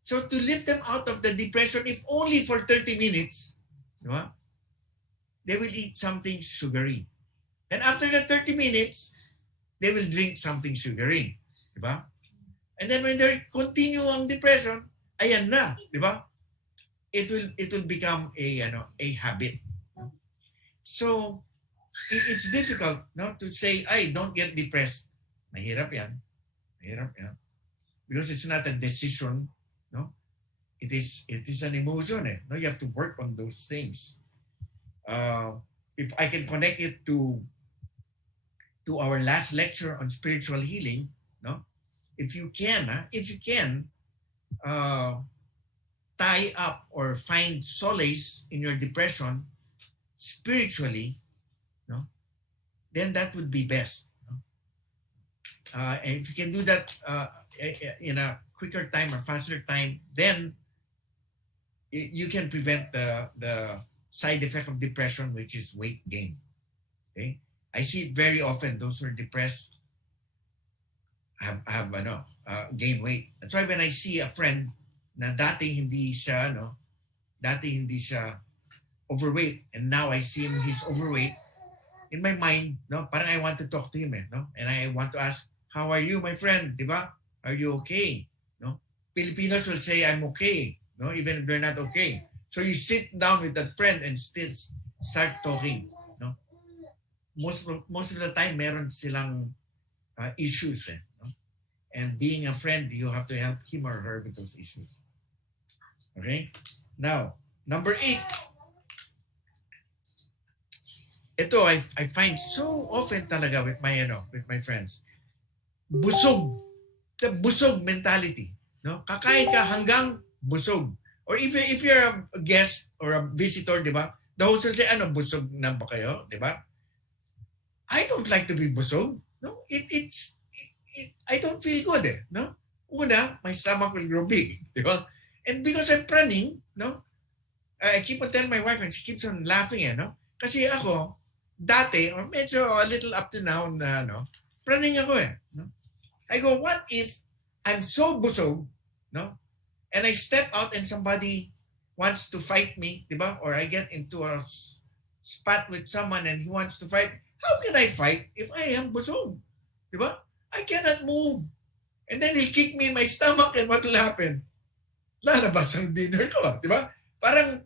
So to lift them out of the depression, if only for 30 minutes, di ba? They will eat something sugary. And after the 30 minutes, they will drink something sugary, di ba? And then when they continue ang depression, ayan na, di ba? It will become a habit. So it's difficult to say, "I don't get depressed." Mahirap yan. Because it's not a decision, no? It is an emotion, no? You have to work on those things. If I can connect it to our last lecture on spiritual healing, no? If you can tie up or find solace in your depression spiritually, no, then that would be best. No? And if you can do that in a quicker time or faster time, then you can prevent the side effect of depression, which is weight gain. Okay, I see it very often. Those who are depressed have gain weight. That's why when I see a friend na dati hindi siya overweight, and now I see him, he's overweight, in my mind, no, parang I want to talk to him, no? And I want to ask, "How are you, my friend? Diba? Are you okay?" No? Filipinos will say, "I'm okay," no, even if they're not okay. So you sit down with that friend and still start talking, no? Most of the time, meron silang issues, no? And being a friend, you have to help him or her with those issues. Okay? Now, number 8. Ito, I find so often talaga with my friends. Busog. The busog mentality. No? Kakain ka hanggang busog. Or if you're a guest or a visitor, di ba? The host will say, busog na ba kayo? Di ba? I don't like to be busog. No? I don't feel good, no? Una, my stomach will grow big, di ba? And because I'm running, no? I keep on telling my wife and she keeps on laughing, no? Kasi ako, dati, or medyo a little up to now, running ako, no? I go, what if I'm so busog, no? And I step out and somebody wants to fight me, di ba? Or I get into a spat with someone and he wants to fight. How can I fight if I am busog? Di ba? I cannot move. And then he'll kick me in my stomach and what will happen? Lalabas ang dinner ko, di ba? Parang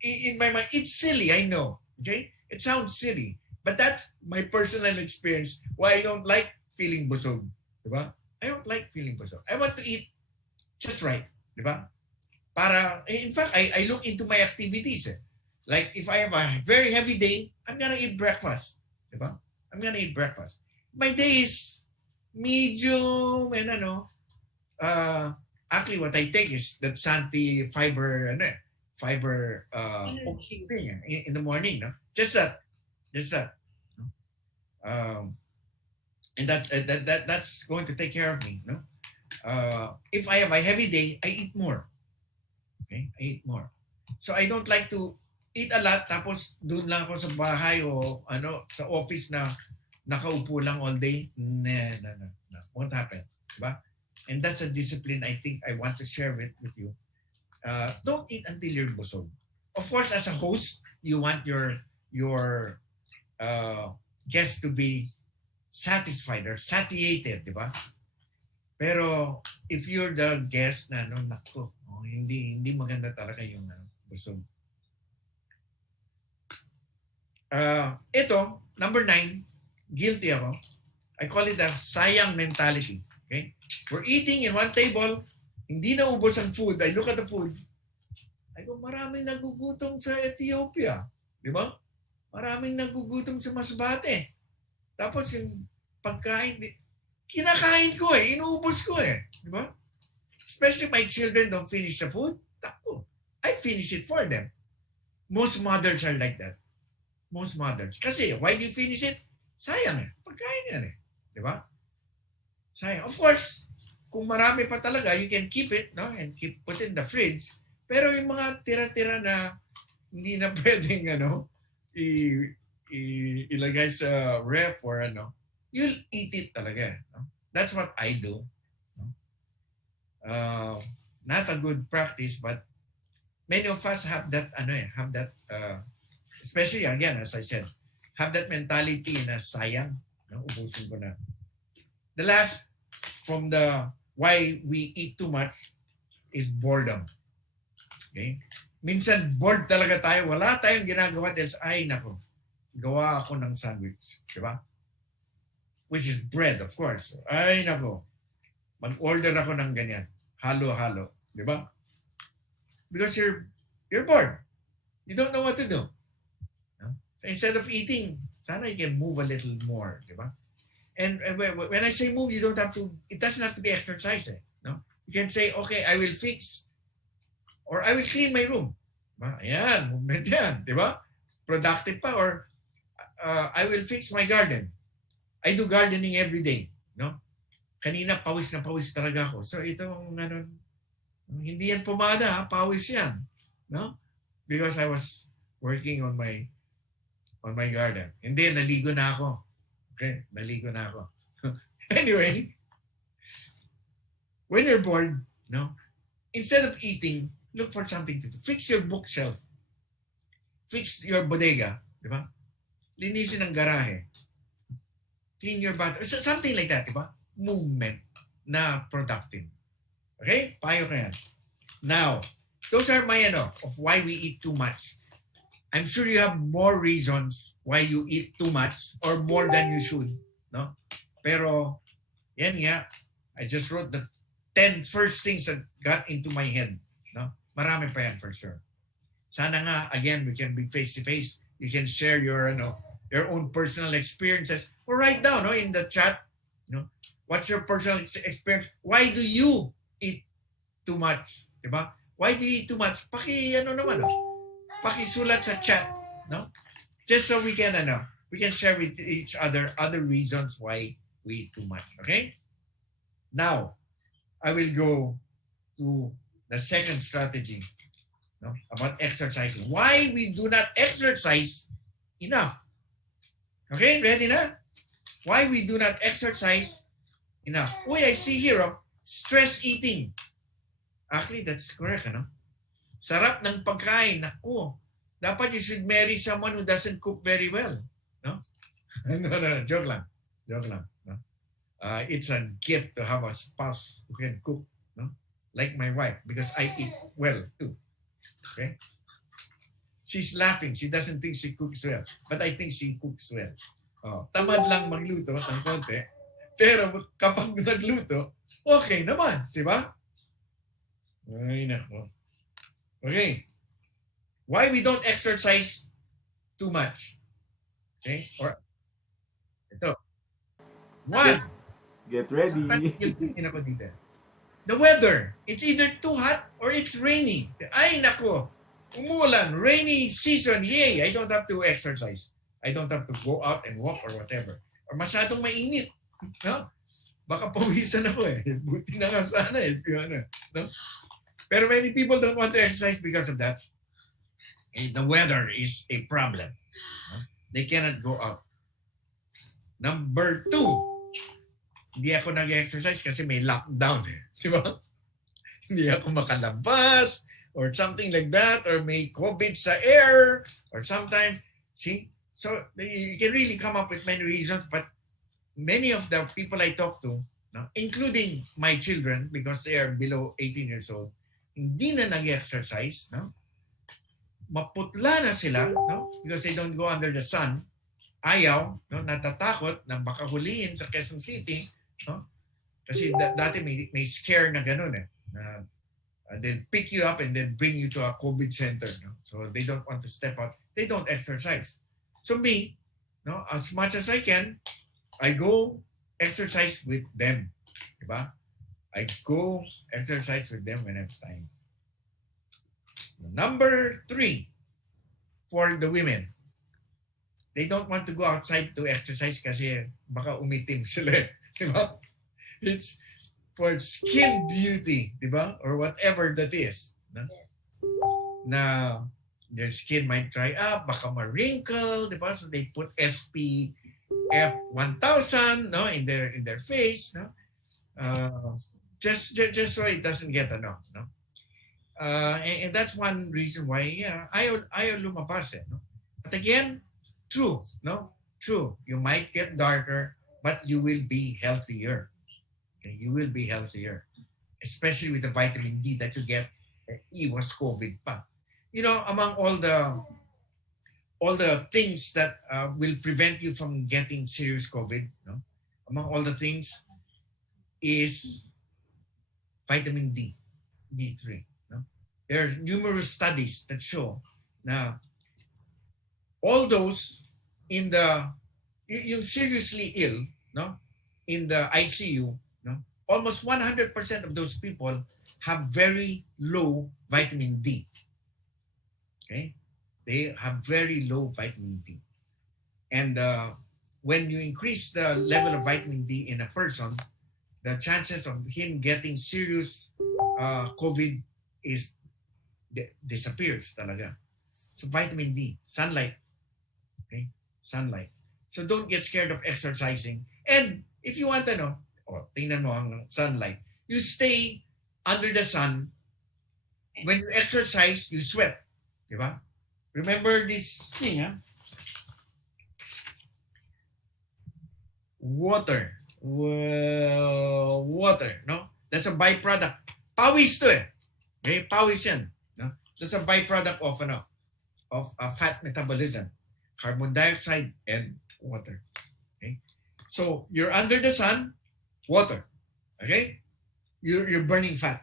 in my mind, it's silly, I know. Okay? It sounds silly. But that's my personal experience why I don't like feeling busog. Di ba? I don't like feeling busog. I want to eat just right. Di ba? In fact, I look into my activities. Like if I have a very heavy day, I'm gonna eat breakfast. Di ba? I'm gonna eat breakfast. My day is medium and actually what I take is that Santi fiber in the morning, no? Just that. And that's going to take care of me, no? If I have a heavy day, I eat more. Okay? I eat more. So I don't like to eat a lot tapos doon lang ako sa bahay o sa office na nakaupo lang all day. No. Won't happen. Diba? And that's a discipline I think I want to share with you. Don't eat until you're busog. Of course, as a host, you want your guests to be satisfied or satiated, di ba? Pero if you're the guest na hindi maganda talaga yung busog. Ito, number 9, guilty ako. I call it the sayang mentality. Okay? We're eating in one table, hindi na ubos ang food. I look at the food. I go, maraming nagugutom sa Ethiopia. Di ba? Maraming nagugutom sa Masbate. Tapos yung pagkain, kinakain ko inuubos ko Di ba? Especially my children don't finish the food. Tako. I finish it for them. Most mothers are like that. Most mothers. Kasi, why do you finish it? Sayang Pagkain yan Di ba? Sayang. Of course, kung marami pa talaga, you can keep it, no? And put it in the fridge. Pero yung mga tira-tira na hindi na pwedeng, ilagay sa ref or you'll eat it talaga. No? That's what I do. No? Not a good practice, but many of us have that, especially again, as I said, have that mentality na sayang. No? Ubusin ko na. The last, from the why we eat too much, is boredom. Okay? Minsan bored talaga tayo. Wala tayong ginagawa dahil ay nako, gawa ako ng sandwich. Diba? Which is bread, of course. Ay nako, mag-order ako ng ganyan. Halo-halo. Diba? Because you're bored. You don't know what to do. No? So instead of eating, sana you can move a little more. Diba? And when I say move, you don't have to, it doesn't have to be exercise. No? You can say, okay, I will fix or I will clean my room. Diba? Ayan, movement yan. Diba? Productive pa. Or I will fix my garden. I do gardening every day. No? Kanina, pawis na pawis talaga ako. So itong, hindi yan pumada, pawis yan. No? Because I was working on my garden. Hindi, naligo na ako. Okay, naligo na ako. Anyway, when you're bored, no, instead of eating, look for something to do. Fix your bookshelf. Fix your bodega. Di ba? Linisin ang garahe. Clean your bathroom. Something like that, di ba? Movement na productive. Okay? Payo ka yan. Now, those are my of why we eat too much. I'm sure you have more reasons why you eat too much or more than you should. No? Pero, yan nga, I just wrote the 10 first things that got into my head. No? Marami pa yan for sure. Sana nga, again, we can be face-to-face. You can share your own personal experiences or write down in the chat. What's your personal experience? Why do you eat too much? Diba? Why do you eat too much? Pakisulat sa chat, no? Just so we can share with each other reasons why we eat too much, okay? Now, I will go to the second strategy, no, about exercising. Why we do not exercise enough. Okay, ready na? Why we do not exercise enough. Uy, I see here, stress eating. Actually, that's correct, Sarap ng pagkain. Naku, dapat you should marry someone who doesn't cook very well. No? No, joke lang. No? It's a gift to have a spouse who can cook. No? Like my wife, because I eat well too. Okay? She's laughing. She doesn't think she cooks well. But I think she cooks well. Tamad lang magluto ng konti. Pero kapag nagluto, okay naman. Diba? Ay, nako. Okay. Why we don't exercise too much? Okay? Or ito. One. Get ready. Ako dito. The weather. It's either too hot or it's rainy. Ay, nako. Umulan. Rainy season. Yay. I don't have to exercise. I don't have to go out and walk or whatever. Or masyadong mainit. No? Baka pawisan ako Buti na nga sana no? Pero many people don't want to exercise because of that. The weather is a problem. They cannot go out. Number 2, hindi ako nag-exercise kasi may lockdown. Di ba? Hindi ako makalabas or something like that, or may COVID sa air or sometimes. See? So you can really come up with many reasons, but many of the people I talk to, including my children, because they are below 18 years old, hindi na nag-exercise, no? Maputla na sila, no? Because they don't go under the sun. Ayaw, no? Natatakot na baka huliin sa Quezon City, no? Kasi dati may scare na ganun eh. Na, they'll pick you up and then bring you to a COVID center. No? So they don't want to step out. They don't exercise. So me, no, as much as I can, I go exercise with them. Diba? I go exercise with them when I have time. Number 3, for the women. They don't want to go outside to exercise kasi baka umitim sila. Diba? It's for skin beauty, diba? Or whatever that is. No? Na their skin might dry up, baka ma-wrinkle, diba? So they put SPF 1000, no, in their face, no? Just so it doesn't get no. And that's one reason why ayaw lumabas no. But again, true, no? True. You might get darker, but you will be healthier. Okay? You will be healthier. Especially with the vitamin D that you get, iwas COVID pa. You know, among all the things that will prevent you from getting serious COVID, no? Among all the things is vitamin D, D3. No? There are numerous studies that show na all those in yung seriously ill, no, in the ICU, no, almost 100% of those people have very low vitamin D. Okay, they have very low vitamin D, and when you increase the level of vitamin D in a person, the chances of him getting serious COVID disappears talaga. So vitamin D, sunlight. Okay, sunlight. So don't get scared of exercising. And if you want to know, tingnan mo ang sunlight. You stay under the sun. When you exercise, you sweat. Diba? Remember this thing, huh? Water. Well, water, no? That's a byproduct. Pawis to eh. Okay, pawis yan. No? That's a byproduct of fat metabolism. Carbon dioxide and water. Okay? So you're under the sun, water. Okay? You're burning fat.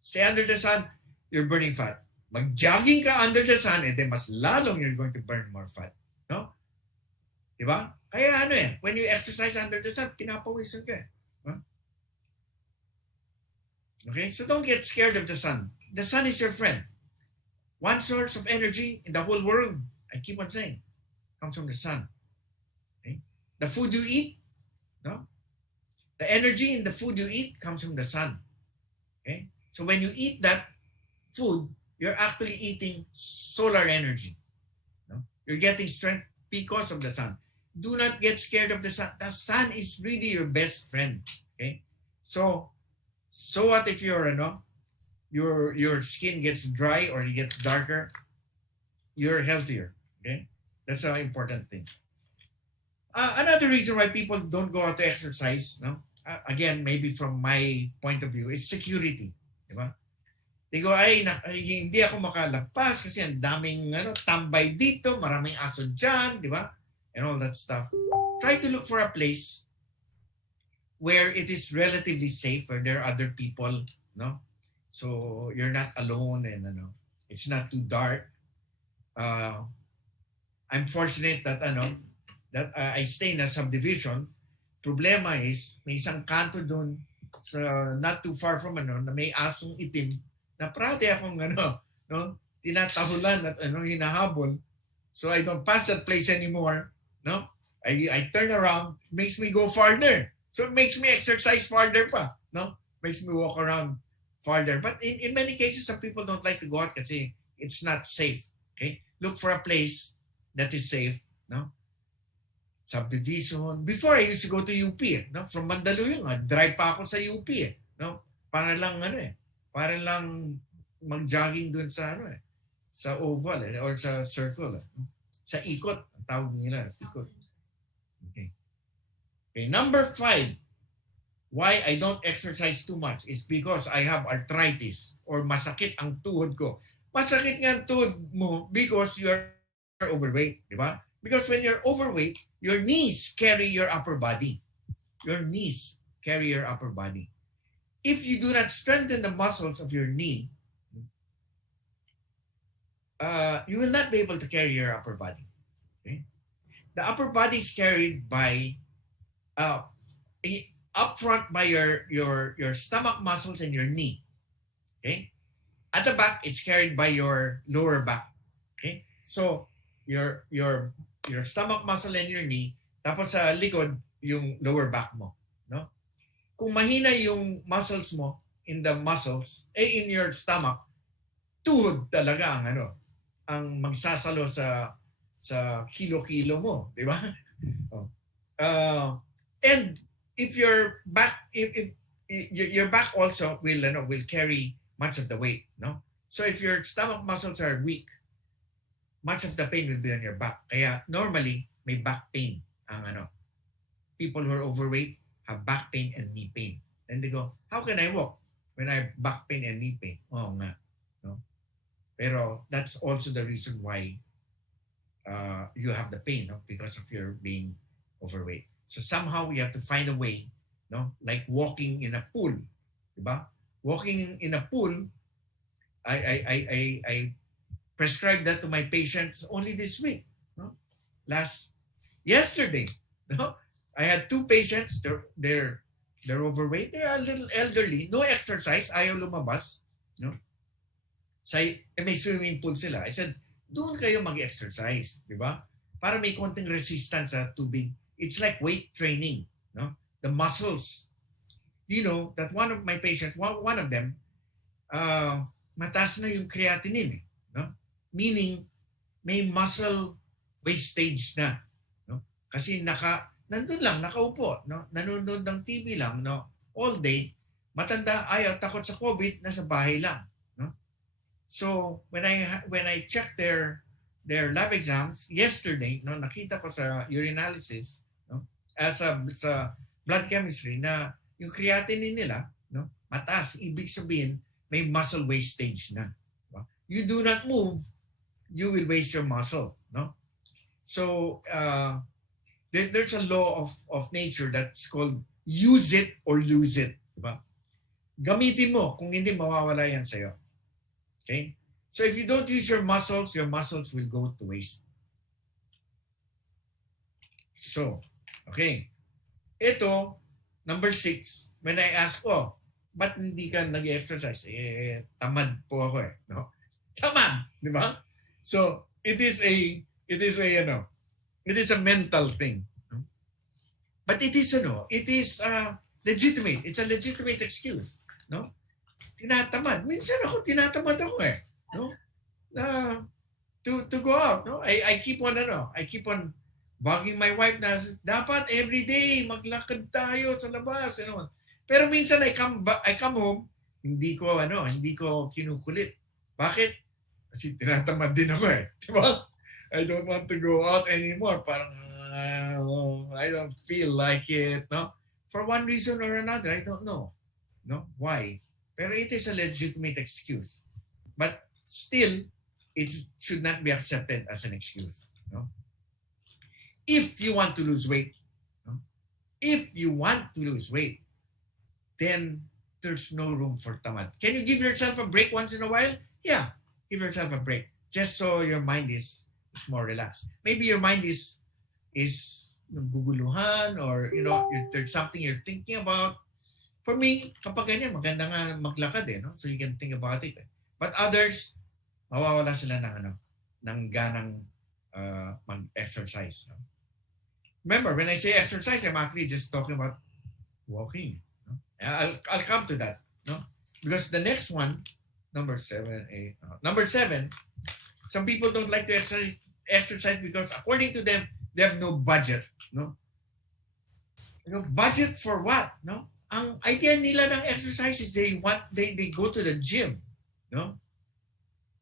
Stay under the sun, you're burning fat. Mag-jogging ka under the sun, and then mas lalong you're going to burn more fat. No? Diba? Kaya when you exercise under the sun, pinapawisan ka. Huh? Okay? So don't get scared of the sun. The sun is your friend. One source of energy in the whole world, I keep on saying, comes from the sun. Okay? The food you eat, no? The energy in the food you eat comes from the sun. Okay? So when you eat that food, you're actually eating solar energy. No? You're getting strength because of the sun. Do not get scared of the sun. The sun is really your best friend. Okay? So what if your skin gets dry or it gets darker? You're healthier. Okay? That's an important thing. Another reason why people don't go out to exercise, no? Again, maybe from my point of view, is security. Diba? They go, hindi ako makalagpas kasi ang daming tambay dito, maraming aso dyan, di ba? And all that stuff. Try to look for a place where it is relatively safe, where there are other people, no? So you're not alone and it's not too dark. I'm fortunate that I stay in a subdivision. Problema is may isang kanto doon sa not too far from na may asong itim na parati akong tinatahulan at hinahabol. So I don't pass that place anymore. No? I turn around, makes me go farther. So it makes me exercise farther pa. No? Makes me walk around farther. But in many cases, some people don't like to go out kasi it's not safe. Okay? Look for a place that is safe. No? Subdivision. Before, I used to go to UP. No? From Mandaluyong, drive pa ako sa UP. No? Para lang para lang mag-jogging doon sa sa oval or sa circle. Sa ikot, ang tawag nila, ikot. Okay. Number 5, why I don't exercise too much is because I have arthritis or masakit ang tuhod ko. Masakit nga ang tuhod mo because you're overweight, di ba? Because when you're overweight, your knees carry your upper body. Your knees carry your upper body. If you do not strengthen the muscles of your knee, you will not be able to carry your upper body. Okay? The upper body is carried by up front by your stomach muscles and your knee. Okay? At the back, it's carried by your lower back. Okay? So your stomach muscle and your knee, tapos sa likod yung lower back mo, no? Kung mahina yung muscles mo in your stomach, tuhod talaga ang magsasalo sa kilo-kilo mo, di ba? And if your back your back also will carry much of the weight, no? So if your stomach muscles are weak, much of the pain will be on your back. Kaya normally may back pain ang people who are overweight have back pain and knee pain. And they go, how can I walk when I have back pain and knee pain? Oh nga, no? Pero that's also the reason why you have the pain, no? Because of your being overweight. So somehow we have to find a way, no? Like walking in a pool, diba? Walking in a pool, I prescribed that to my patients only this week, no? Yesterday, no? I had 2 patients. They're overweight. They're a little elderly. No exercise. Ayaw lumabas, no? May swimming pool sila. I said, doon kayo mag-exercise, di ba? Para may konting resistance sa tubig. It's like weight training, no? The muscles. You know that one of my patients, one of them, mataas na yung creatinine, no? Meaning may muscle wastage na, no? Kasi nandun lang, nakaupo, no? Nanonood ng TV lang, no? All day, matanda, ayaw, takot sa COVID, nasa bahay lang, no? So when I checked their lab exams yesterday, no, nakita ko sa urinalysis, no, sa blood chemistry na yung creatinine nila, no, mataas. Ibig sabihin, may muscle wastage na. No? You do not move, you will waste your muscle, no? So there's a law of nature that's called use it or lose it, diba? Gamitin mo, kung hindi mawawala yan sa'yo. Okay? So if you don't use your muscles will go to waste. So, okay. Ito, number 6, when I ask, ba't hindi ka nag-exercise? Tamad po ako no? Tamad, di ba? So, it is a mental thing. No? But it is legitimate. It's a legitimate excuse, no? Tinatamad. Minsan tinatamad ako no? To go out, no? I keep on bugging my wife na dapat every day maglakad tayo sa labas, ano. Pero minsan I come home, hindi ko kinukulit. Bakit? Kasi tinatamad din ako di ba? I don't want to go out anymore. Parang I don't feel like it, no? For one reason or another, I don't know. No? Why? Pero it is a legitimate excuse. But still, it should not be accepted as an excuse. No? If you want to lose weight, no? If you want to lose weight, then there's no room for tamad. Can you give yourself a break once in a while? Yeah, give yourself a break. Just so your mind is more relaxed. Maybe your mind is naguguluhan or, there's something you're thinking about. For me, kapag ganyan, maganda nga maglakad no? So you can think about it. But others, mawawala sila ng ganang mag-exercise. No? Remember, when I say exercise, I'm actually just talking about walking. No? I'll come to that. No? Because the next one, number 7, some people don't like to exercise because according to them, they have no budget. No? Budget for what? No? Ang idea nila ng exercise is they go to the gym, no?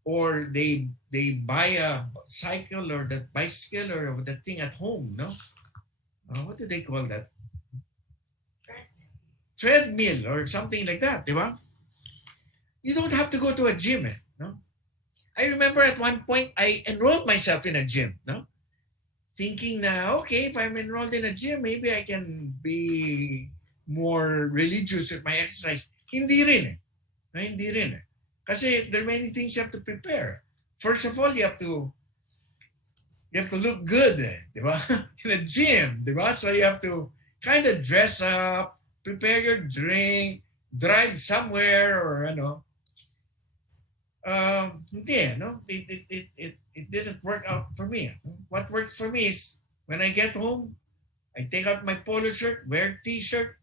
Or they buy a cycle or that bicycle or the thing at home, no? What do they call that? Treadmill or something like that, di ba? You don't have to go to a gym, no? I remember at one point I enrolled myself in a gym, no? Thinking na, okay, if I'm enrolled in a gym, maybe I can be more religious with my exercise. Hindi rin eh. No, hindi rin eh. Kasi there are many things you have to prepare. First of all, you have to look good, di ba? In a gym, di ba? So you have to kind of dress up, prepare your drink, drive somewhere, or ano. Hindi, no? It didn't work out for me. What works for me is when I get home, I take out my polo shirt, wear t-shirt,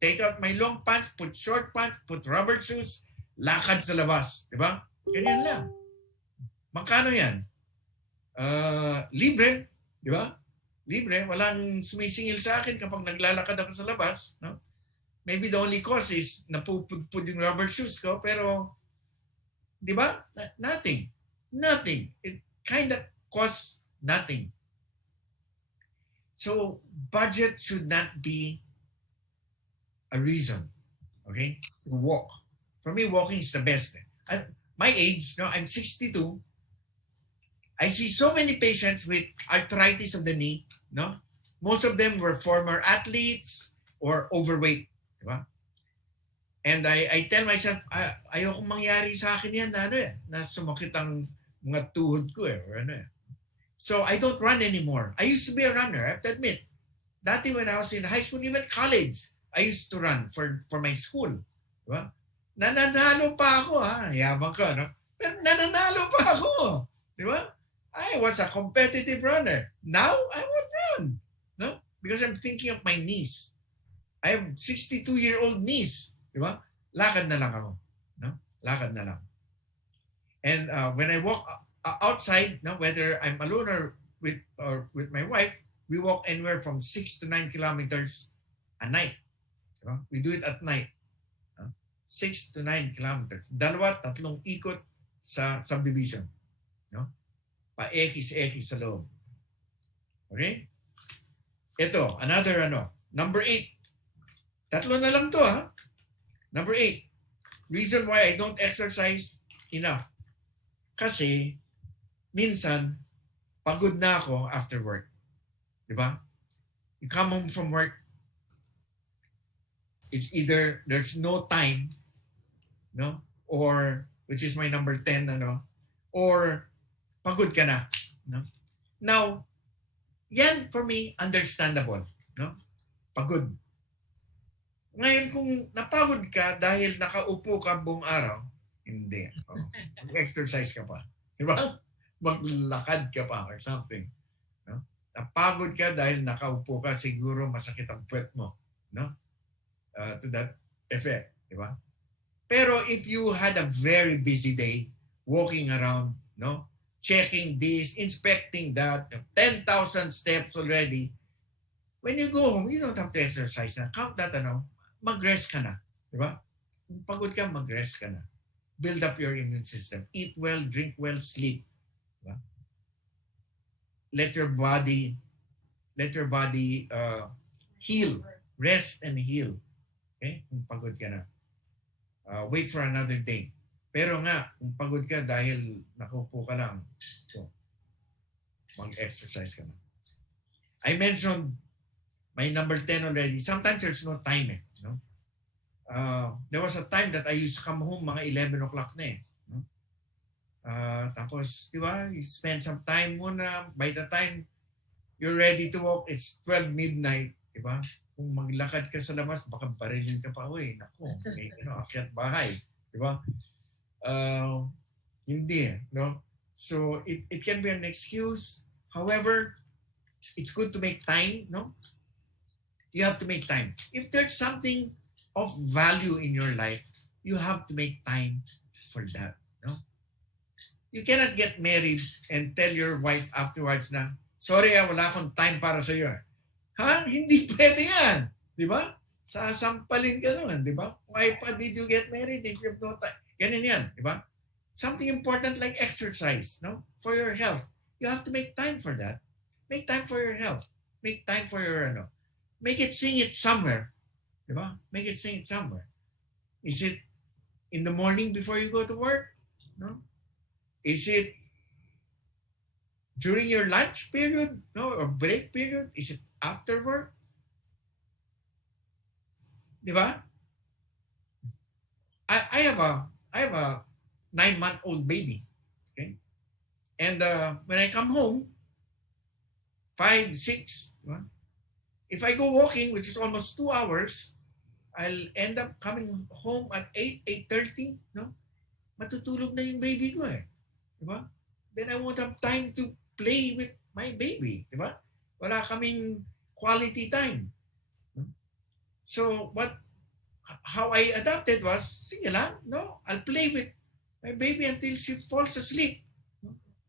take out my long pants, put short pants, put rubber shoes, lakad sa labas. Di ba? Ganyan lang. Magkano yan? Libre. Di ba? Libre. Walang sumisingil sa akin kapag naglalakad ako sa labas. No? Maybe the only cost is napupudpud yung rubber shoes ko, pero di ba? Nothing. Nothing. It kind of costs nothing. So, budget should not be a reason, okay, to walk. For me, walking is the best. At my age, no, I'm 62. I see so many patients with arthritis of the knee, no? Most of them were former athletes or overweight, di ba? And I tell myself, ayokong mangyari sa akin yan na sumakit ang mga tuhod ko or ano eh. So I don't run anymore. I used to be a runner, I have to admit. Dati when I was in high school, even college, I used to run for my school. Diba? Nananalo pa ako, ha? Yabang ka, no? Pero nananalo pa ako. Diba? I was a competitive runner. Now, I won't run. No? Because I'm thinking of my knees. I have 62-year-old knees. Diba? Lakad na lang ako. No? Lakad na lang. And when I walk outside, no, whether I'm alone or with my wife, we walk anywhere from 6 to 9 kilometers a night. Diba? We do it at night. 6 to 9 kilometers. 2-3 ikot sa subdivision. No? Pa-ekis-ekis sa loob. Okay? Ito, another number 8. 3 na lang to, ha? Number 8. Reason why I don't exercise enough. Kasi, minsan, pagod na ako after work. Diba? You come home from work, it's either there's no time, no? Or, which is my number 10, or pagod ka na. No? Now, yan for me, understandable. No? Pagod. Ngayon, kung napagod ka dahil nakaupo ka buong araw, hindi. Mag-exercise ka pa. Diba? Maglakad ka pa or something. No? Napagod ka dahil nakaupo ka, siguro masakit ang puwet mo. No? To that effect. Diba? Pero if you had a very busy day, walking around, no? Checking this, inspecting that, 10,000 steps already, when you go home, you don't have to exercise na. Count that, mag-rest ka na. Diba? Kung pagod ka, mag-rest ka na. Build up your immune system. Eat well, drink well, sleep. Diba? Let your body heal. Rest and heal. Okay? Kung pagod ka na. Wait for another day. Pero nga, kung pagod ka dahil nakaupo ka lang, so, mag-exercise ka na. I mentioned my number 10 already. Sometimes there's no time eh. No? There was a time that I used to come home mga 11 o'clock na eh. No? Tapos, di ba, you spend some time muna. By the time you're ready to walk, it's 12 midnight. Di ba? Kung maglakad ka sa labas, baka barilin ka pa. Uy, naku, may akyat bahay. Di ba? Hindi, no? So, it can be an excuse. However, it's good to make time, no? You have to make time. If there's something of value in your life, you have to make time for that, no? You cannot get married and tell your wife afterwards na, sorry, wala akong time para sa iyo. Ha? Hindi pwede yan. Di ba? Sasampalin ka naman, di ba? Why pa did you get married if you have no time? Ganyan yan, di ba? Something important like exercise, no? For your health. You have to make time for that. Make time for your health. Make time for your, make it, sing it somewhere. Di ba? Make it, sing it somewhere. Is it in the morning before you go to work? No? Is it during your lunch period? No? Or break period? Is it after work? Di ba? I have a 9-month-old baby. Okay? And when I come home, 5, 6, if I go walking, which is almost 2 hours, I'll end up coming home at 8, 8:30. No? Matutulog na yung baby ko eh. Diba? Then I won't have time to play with my baby. Diba? Wala kaming quality time. So how I adapted was, sige lang, no? I'll play with my baby until she falls asleep.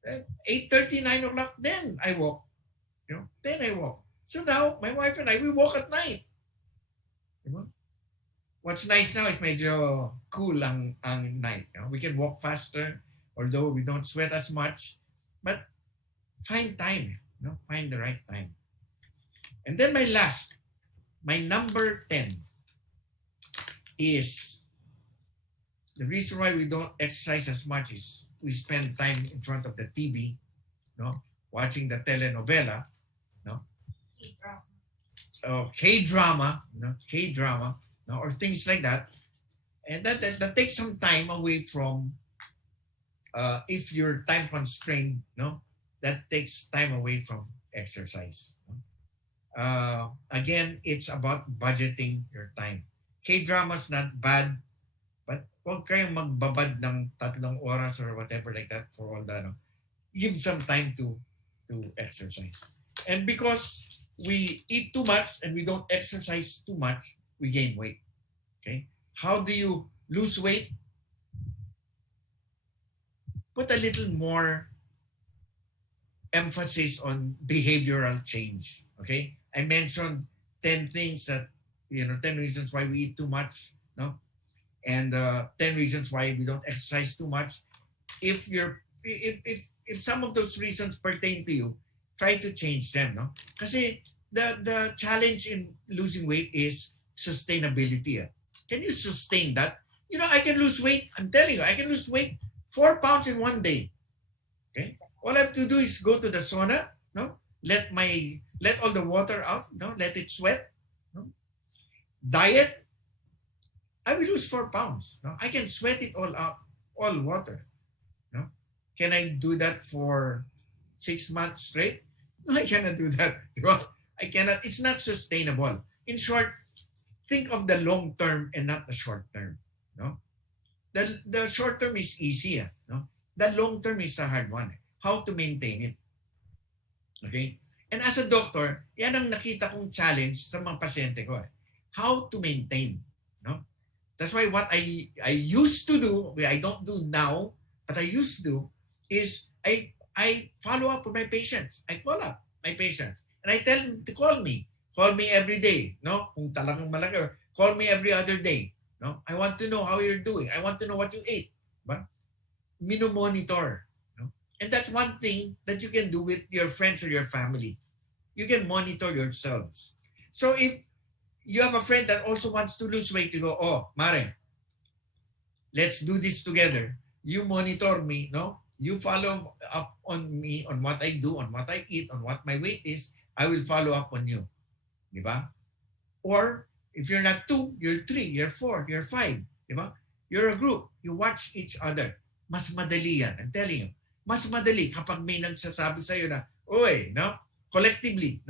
8:30, 9 o'clock, then I walk. Then I walk. So now, my wife and I, we walk at night. Diba? What's nice now is medyo cool ang night. We can walk faster, although we don't sweat as much. But find time, find the right time. And then my number 10 is the reason why we don't exercise as much is we spend time in front of the TV, watching the telenovela, K-drama, or things like that, and that takes some time away from. If you're time constrained, that takes time away from exercise. Again, it's about budgeting your time. K-drama's not bad, but huwag kayong magbabad ng 3 oras or whatever like that for all that. Give some time to exercise. And because we eat too much and we don't exercise too much, we gain weight. Okay? How do you lose weight? Put a little more emphasis on behavioral change. Okay? I mentioned 10 things that, 10 reasons why we eat too much, and 10 reasons why we don't exercise too much. If some of those reasons pertain to you, try to change them, Kasi the challenge in losing weight is sustainability. Can you sustain that? I can lose weight. I'm telling you, I can lose weight 4 pounds in 1 day. Okay, all I have to do is go to the sauna, let all the water out, let it sweat, diet. I will lose 4 pounds. I can sweat it all out, all water. Can I do that for 6 months straight? No, I cannot do that. I cannot. It's not sustainable. In short, think of the long term and not the short term. The short term is easy. The long term is a hard one. How to maintain it. Okay? And as a doctor, yan ang nakita kong challenge sa mga pasyente ko. How to maintain. That's why what I used to do, I don't do now, but I used to do, is I follow up with my patients. I call up my patients. And I tell them to call me. Call me every day. Kung talagang malaki. Call me every other day. I want to know how you're doing. I want to know what you ate. Monitor. And that's one thing that you can do with your friends or your family. You can monitor yourselves. So if you have a friend that also wants to lose weight, you go, oh, Mare, let's do this together. You monitor me, You follow up on me, on what I do, on what I eat, on what my weight is. I will follow up on you. Diba? Or if you're not 2, you're 3, you're 4, you're 5. Diba? You're a group. You watch each other. Mas madali yan. I'm telling you. Mas madali kapag may nagsasabi sa'yo na, oy, collectively,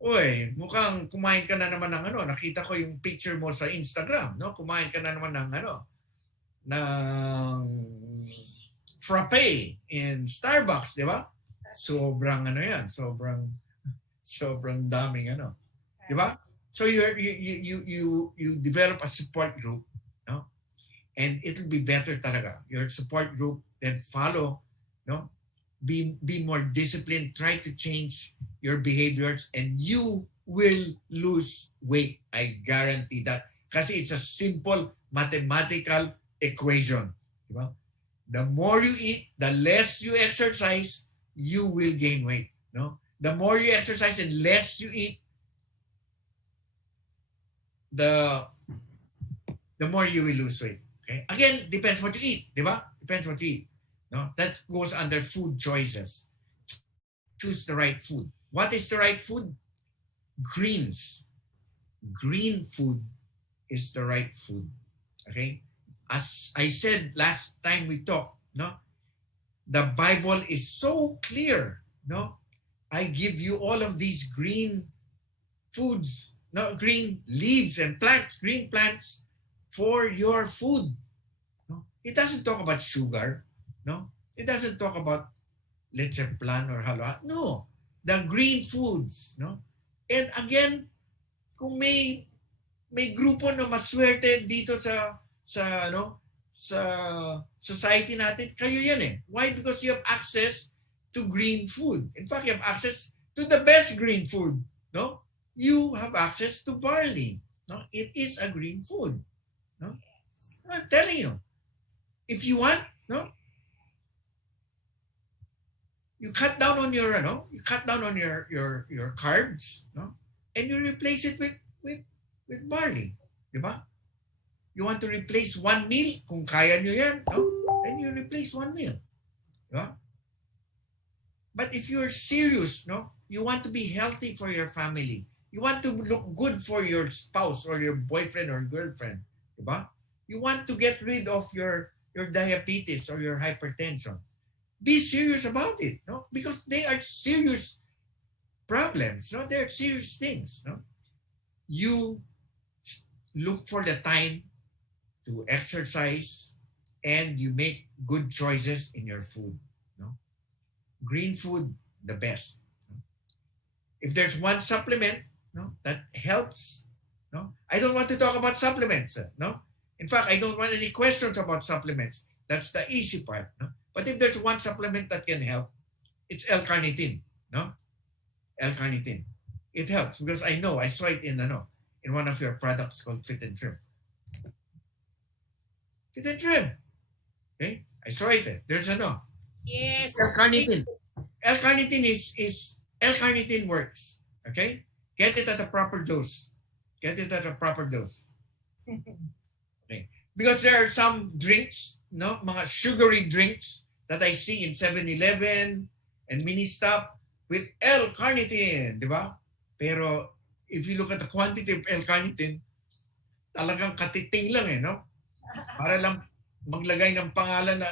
oy, mukhang kumain ka na naman ng nakita ko yung picture mo sa Instagram, kumain ka na naman ng ng frappe in Starbucks, di ba? Sobrang yan, sobrang daming di ba? So you develop a support group, and it'll be better talaga. Your support group, then follow, be more disciplined, try to change your behaviors, and you will lose weight. I guarantee that. Kasi it's a simple mathematical equation. Diba? The more you eat, the less you exercise, you will gain weight. The more you exercise and less you eat, the more you will lose weight. Okay? Again, depends what you eat. Diba? Depends what you eat. That goes under food choices. Choose the right food. What is the right food? Greens. Green food is the right food. Okay? As I said last time we talked, no? The Bible is so clear, no? I give you all of these green foods, no, green leaves and plants, green plants for your food. No? It doesn't talk about sugar, no? It doesn't talk about leche plan or halwa. No, the green foods, no? And again, kung may grupo na maswerte dito sa society natin, kayo yan eh. Why? Because you have access to green food. In fact, you have access to the best green food, no? You have access to barley, no? It is a green food, no? Yes. I'm telling you, if you want, no? You cut down on your, your carbs, no? And you replace it with barley, di ba? You want to replace one meal, kung kaya nyo yan, no? Then you replace one meal, di ba? But if you're serious, no? You want to be healthy for your family. You want to look good for your spouse or your boyfriend or girlfriend, di ba? You want to get rid of your diabetes or your hypertension. Be serious about it, no? Because they are serious problems, no? They're serious things, no? You look for the time to exercise and you make good choices in your food, no? Green food, the best. No? If there's one supplement, no, that helps, no? I don't want to talk about supplements, no? In fact, I don't want any questions about supplements. That's the easy part, no? But if there's one supplement that can help, it's L-carnitine, no? L-carnitine. It helps because I know, I saw it in one of your products called Fit and Trim. Fit and Trim. Okay? I saw it. There's Yes. L-carnitine. L-carnitine works. Okay? Get it at a proper dose. Get it at a proper dose. Okay? Because there are some drinks, no, mga sugary drinks that I see in 7-Eleven and Ministop with L-carnitine, di ba? Pero if you look at the quantity of L-carnitine, talagang katiting lang eh, no? Para lang maglagay ng pangalan na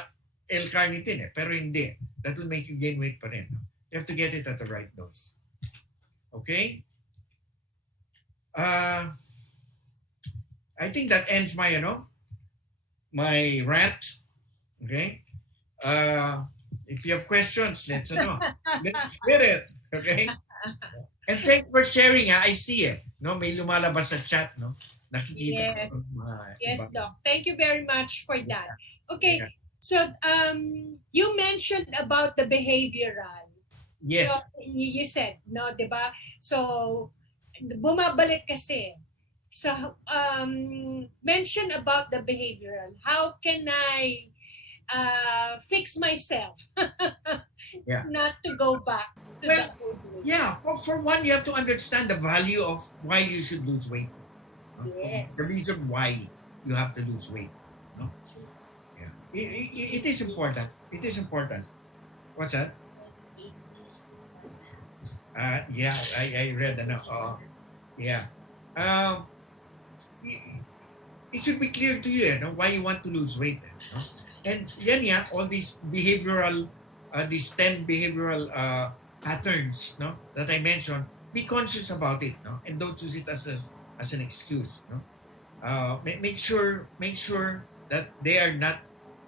L-carnitine eh. Pero hindi. That will make you gain weight pa rin. No? You have to get it at the right dose. Okay? I think that ends my, my rant. Okay? If you have questions, let's get it. Okay? And thanks for sharing. I see it. No, may lumalabas sa chat, no? Nakikita yes. Yes, Doc. Thank you very much for that. Okay. So, you mentioned about the behavioral. Yes. So, you said, no, di ba? So, bumabalik kasi. So, mention about the behavioral. How can I fix myself not to go back to the old ways? Yeah, for one, you have to understand the value of why you should lose weight. Yes. The reason why you have to lose weight. No? Yeah. It is important. It is important. What's that? Yeah, I read that. Yeah. It should be clear to you, why you want to lose weight. No? And yan, all these behavioral, these 10 behavioral patterns, no, that I mentioned, be conscious about it, no, and don't use it as an excuse, no. Make sure that they are not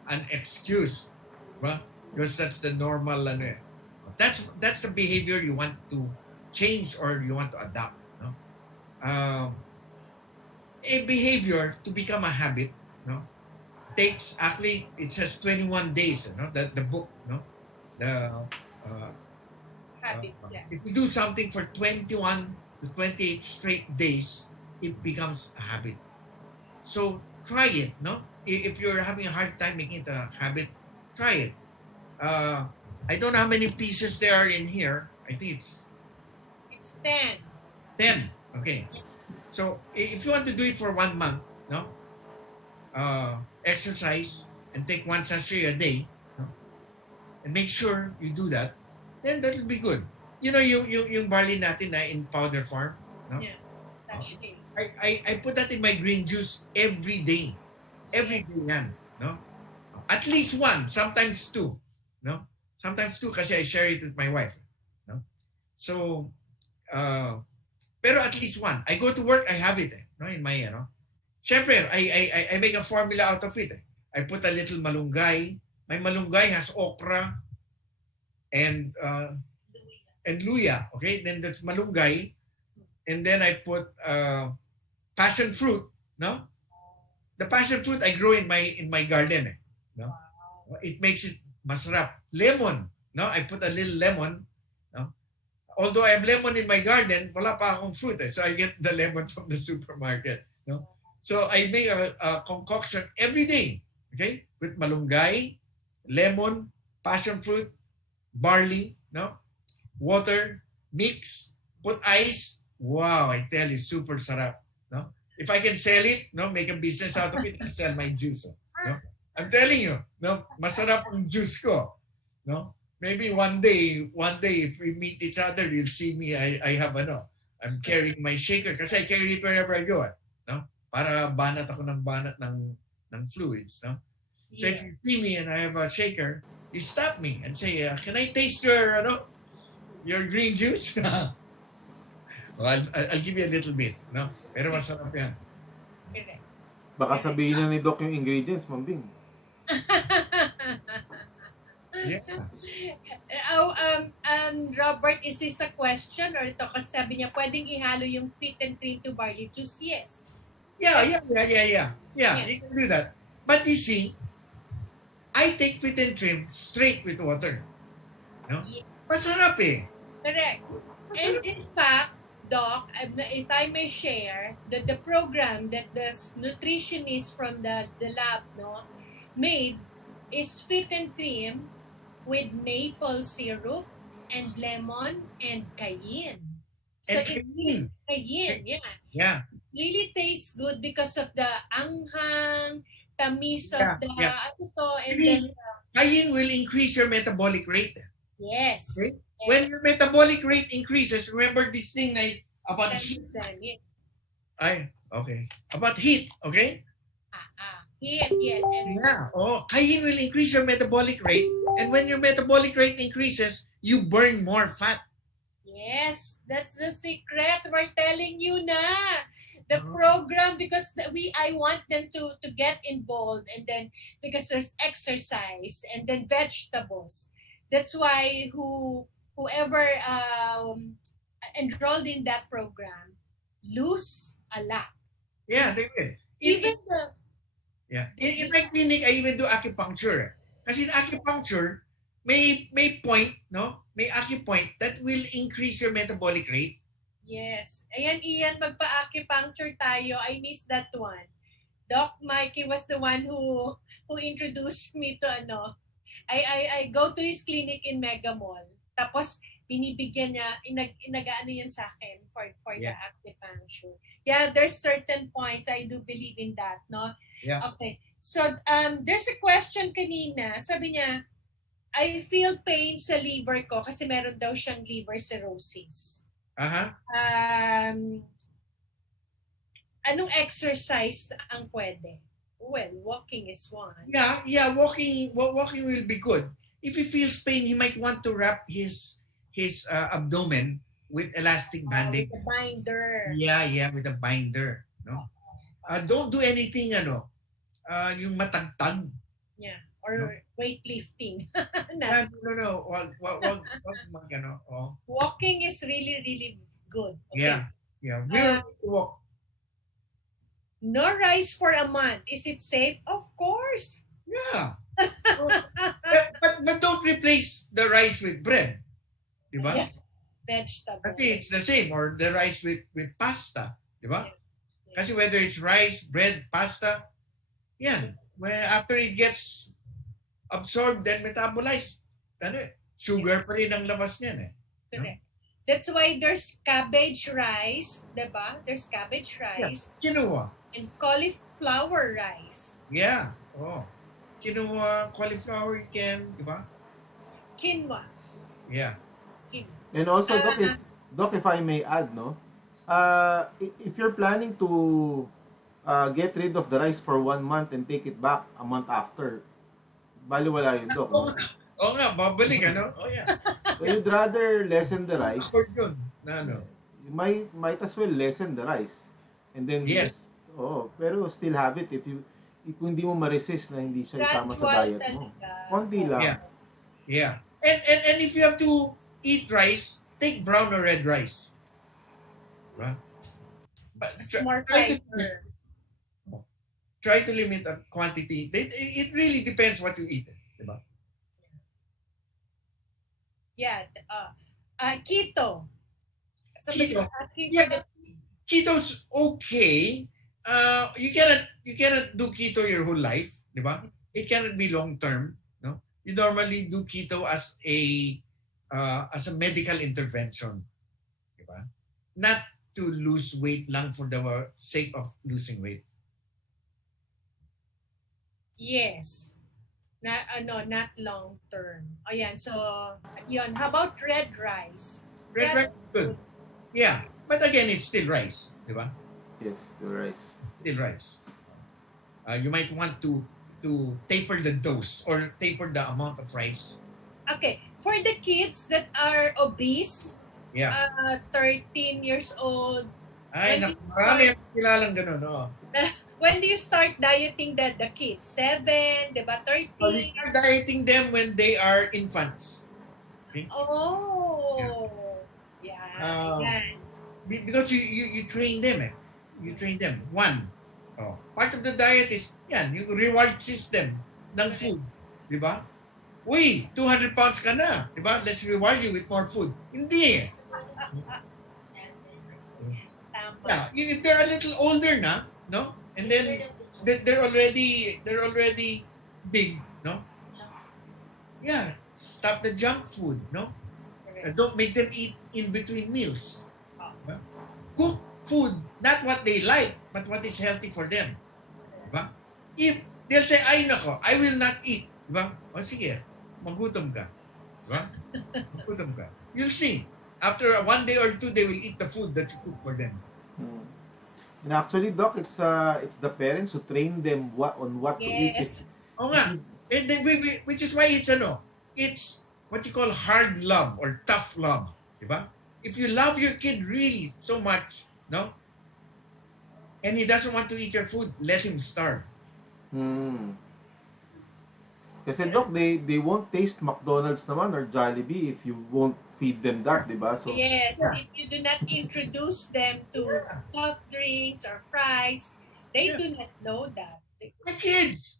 an excuse, well, because that's the normal, that's a behavior you want to change or you want to adopt, no. A behavior to become a habit, no, takes actually, it says 21 days, no, the book, no, the habit. If you do something for 21 to 28 straight days, it becomes a habit. So try it, no? If you're having a hard time making it a habit, try it. I don't know how many pieces there are in here. I think it's 10. 10. Okay. So if you want to do it for 1 month, no? Exercise and take 1 sachet a day, no? And make sure you do that, then that will be good. Yung barley natin na in powder form, no? Yeah. I put that in my green juice every day. Every day yan. No? At least one, sometimes two. No? Sometimes two kasi I share it with my wife. No? So, pero at least one. I go to work, I have it. No? In my, Siyempre, I make a formula out of it. I put a little malunggay. My malunggay has okra and luya. Okay? Then that's malunggay. And then I put passion fruit. No? The passion fruit I grow in my garden. No? It makes it masarap. Lemon. No? I put a little lemon. No? Although I have lemon in my garden, wala pa akong fruit. So I get the lemon from the supermarket. No? So I make a concoction every day. Okay? With malunggay, lemon, passion fruit, barley, no? Water, mix, put ice. Wow, I tell you, super sarap. No? If I can sell it, no, make a business out of it, I'll sell my juice. No? I'm telling you, no, masarap ang juice ko. No? Maybe one day if we meet each other, you'll see me, I have I'm carrying my shaker kasi I carry it wherever I go. No? Para banat ako ng fluids. No? So if you see me and I have a shaker, you stop me and say, can I taste your green juice? Well, I'll give you a little bit. No? Pero masarap yan. Baka sabihin na ni Doc yung ingredients, Ma'am Bing. Yeah. Robert, is this a question or ito? Kasi sabi niya, pwedeng ihalo yung fit and cream to barley juice. Yes. Yeah, you can do that. But you see, I take fit and trim straight with water. No? Yes. Masarap eh. Correct. And in fact, Doc, if I may share, the program that the nutritionist from the lab made is fit and trim with maple syrup and lemon and cayenne. So cayenne. Cayenne, yeah. Yeah. It really tastes good because of the anghang, tamis of and then cayenne will increase your metabolic rate. Yes. Okay? Yes. When your metabolic rate increases, remember this thing about heat. About heat, okay? Heat, yes. Yeah. Cayenne will increase your metabolic rate, and when your metabolic rate increases, you burn more fat. Yes, that's the secret. We're telling you na. The program, because I want them to get involved, and then because there's exercise and then vegetables. That's why whoever enrolled in that program lose a lot. Yeah, they will. In my clinic, I even do acupuncture. Kasi in acupuncture, may point, no? May acupoint that will increase your metabolic rate. Yes. Ayan, Ian, magpa-acupuncture tayo. I missed that one. Doc Mikey was the one who introduced me to I go to his clinic in Mega Mall. Tapos binibigyan niya, inagaano yan sa akin for the acupuncture. Yeah, there's certain points I do believe in that, no? Yeah. Okay. So there's a question kanina. Sabi niya, I feel pain sa liver ko kasi meron daw siyang liver cirrhosis. Anong exercise ang pwede? Well, walking is one. Yeah, walking will be good. If he feels pain, he might want to wrap his abdomen with elastic banding. With a binder. Yeah, with a binder. No? Don't do anything yung matagtag. Yeah, or weightlifting. No. Wag Walking is really, really good. Okay? Yeah. We're going to walk. No rice for a month. Is it safe? Of course. Yeah. but don't replace the rice with bread. Diba? Yeah. Vegetables. Kasi it's the same. Or the rice with pasta. Diba? Yeah. Kasi whether it's rice, bread, pasta, yan. When after it gets absorbed, then metabolized. Sugar pa rin ang labas niyan eh. Correct. That's why there's cabbage rice, diba? There's cabbage rice. Yeah. Quinoa. And cauliflower rice. Yeah. Quinoa, cauliflower, diba? Quinoa. Yeah. And also, Doc, if I may add, no? if you're planning to get rid of the rice for 1 month and take it back a month after, baliwala yun, Doc, Oo no? nga. Oo nga, babalik, ano? Oh, yeah. So you'd rather lessen the rice. Afford yun. Na, ano? You might as well lessen the rice. And then Yes. pero still have it if hindi mo ma-resist na hindi siya isama sa Gradual diet mo. talaga. Konti lang. Yeah. Yeah. And if you have to eat rice, take brown or red rice. Diba? But More try to limit the quantity. It really depends what you eat. Diba? Yeah. Keto. Somebody's Keto. asking Yeah, for the keto's okay. You cannot do keto your whole life, di ba? It cannot be long term, no? You normally do keto as a medical intervention, di ba? Not to lose weight lang for the sake of losing weight. Yes. Not long term. Ayan, so, yun. How about red rice? Red rice is good. Yeah, but again, it's still rice, di ba? Yes, the rice. Still rice. You might want to taper the dose or taper the amount of rice. Okay. For the kids that are obese, Yeah. 13 years old, Ay, When marami ang kilalang ganun, no? when do you start dieting the kids? 7, diba? 13? So you start dieting them when they are infants. Oh. Yeah. Yan. Because you train them, eh. You train them. One. Part of the diet is, yan, yung reward system ng food. Di ba? Uy, 200 pounds ka na. Di ba? Let's reward you with more food. Hindi, eh. Yeah, if they're a little older na, no? And then they're already big, no? Yeah, stop the junk food, no? Don't make them eat in between meals. Cook food, not what they like, but what is healthy for them. Diba? If they'll say, ay nako, I will not eat. Diba? O sige, magutom ka. Diba? Magutom ka. You'll see. After 1 day or 2, they will eat the food that you cook for them. And actually, Doc, it's the parents who train them on what to eat. Yes. Oo nga. And then, which is why it's what you call hard love or tough love. Diba? If you love your kid really so much, no? And he doesn't want to eat your food, let him starve. Kasi Doc, they won't taste McDonald's naman or Jollibee if you won't feed them that, di ba? So Yes, if you do not introduce them to soft drinks or fries, they do not know that. My kids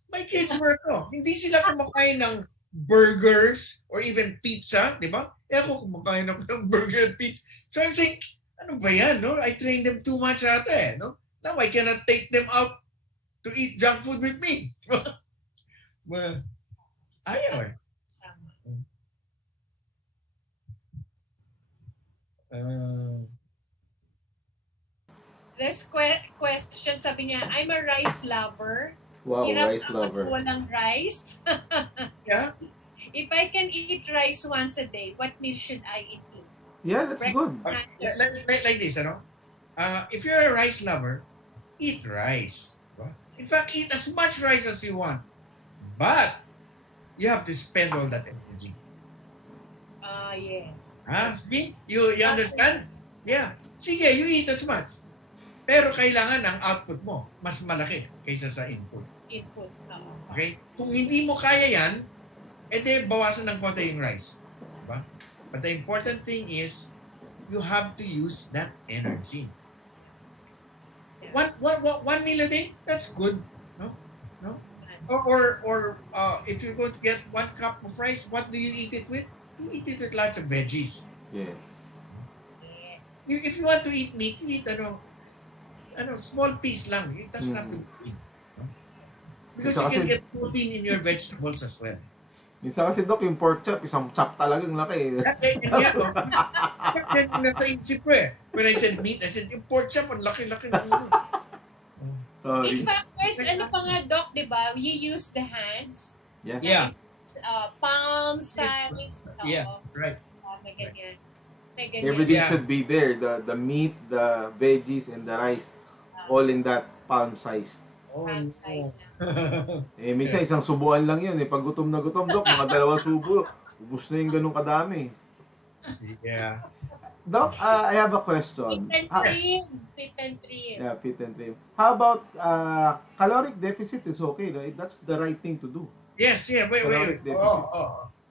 were hindi sila kumakain ng burgers or even pizza, di ba? Ako kumakain ako ng burger and pizza. So I'm saying, ano ba yan, no? I trained them too much ata, eh, no? Now I cannot take them out to eat junk food with me. Well, ayaw, eh. This question, sabi niya, I'm a rice lover. wow, Hirap rice ako lover. walang rice. Yeah? If I can eat rice once a day, what meal should I eat? Yeah, that's good. Like this, ano? If you're a rice lover, eat rice. In fact, eat as much rice as you want. But, you have to spend all that energy. Yes. See? You understand? Yeah. Sige, you eat as much. Pero kailangan ang output mo mas malaki kaysa sa input. Okay? Kung hindi mo kaya yan, edi bawasan ng konti yung rice. Diba? But the important thing is, you have to use that energy. One meal a day, that's good. No? Or if you're going to get 1 cup of rice, what do you eat it with? You eat it with lots of veggies. Yes. If you want to eat meat, you eat small piece lang. It doesn't have to be big. No? Because you can get protein in your vegetables as well. Minsan kasi, Doc, yung pork chop, isang chop talagang laki. Yeah, no? Then, nasa-isip ko eh. When I said meat, I said, yung pork chop, ang laki-laki na yun. Sorry. In fact, there's ano pa nga, Doc, di ba? You use the hands. Yeah. Palms, sides. Yeah, right. Ganyan. May ganyan. Everything Yeah. should be there. The meat, the veggies, and the rice, all in that palm size. Oh, Palm no. size lang. Eh, minsan isang subuan lang yun. Eh, pag gutom na gutom, Doc, mga dalawang subo, ubus na yung ganun kadami. Yeah. Doc, I have a Fit question. and trim. Fit and trim. Yeah, fit and trim. How about caloric deficit is okay, right? That's the right thing to do. Yes, yeah, wait. Caloric deficit.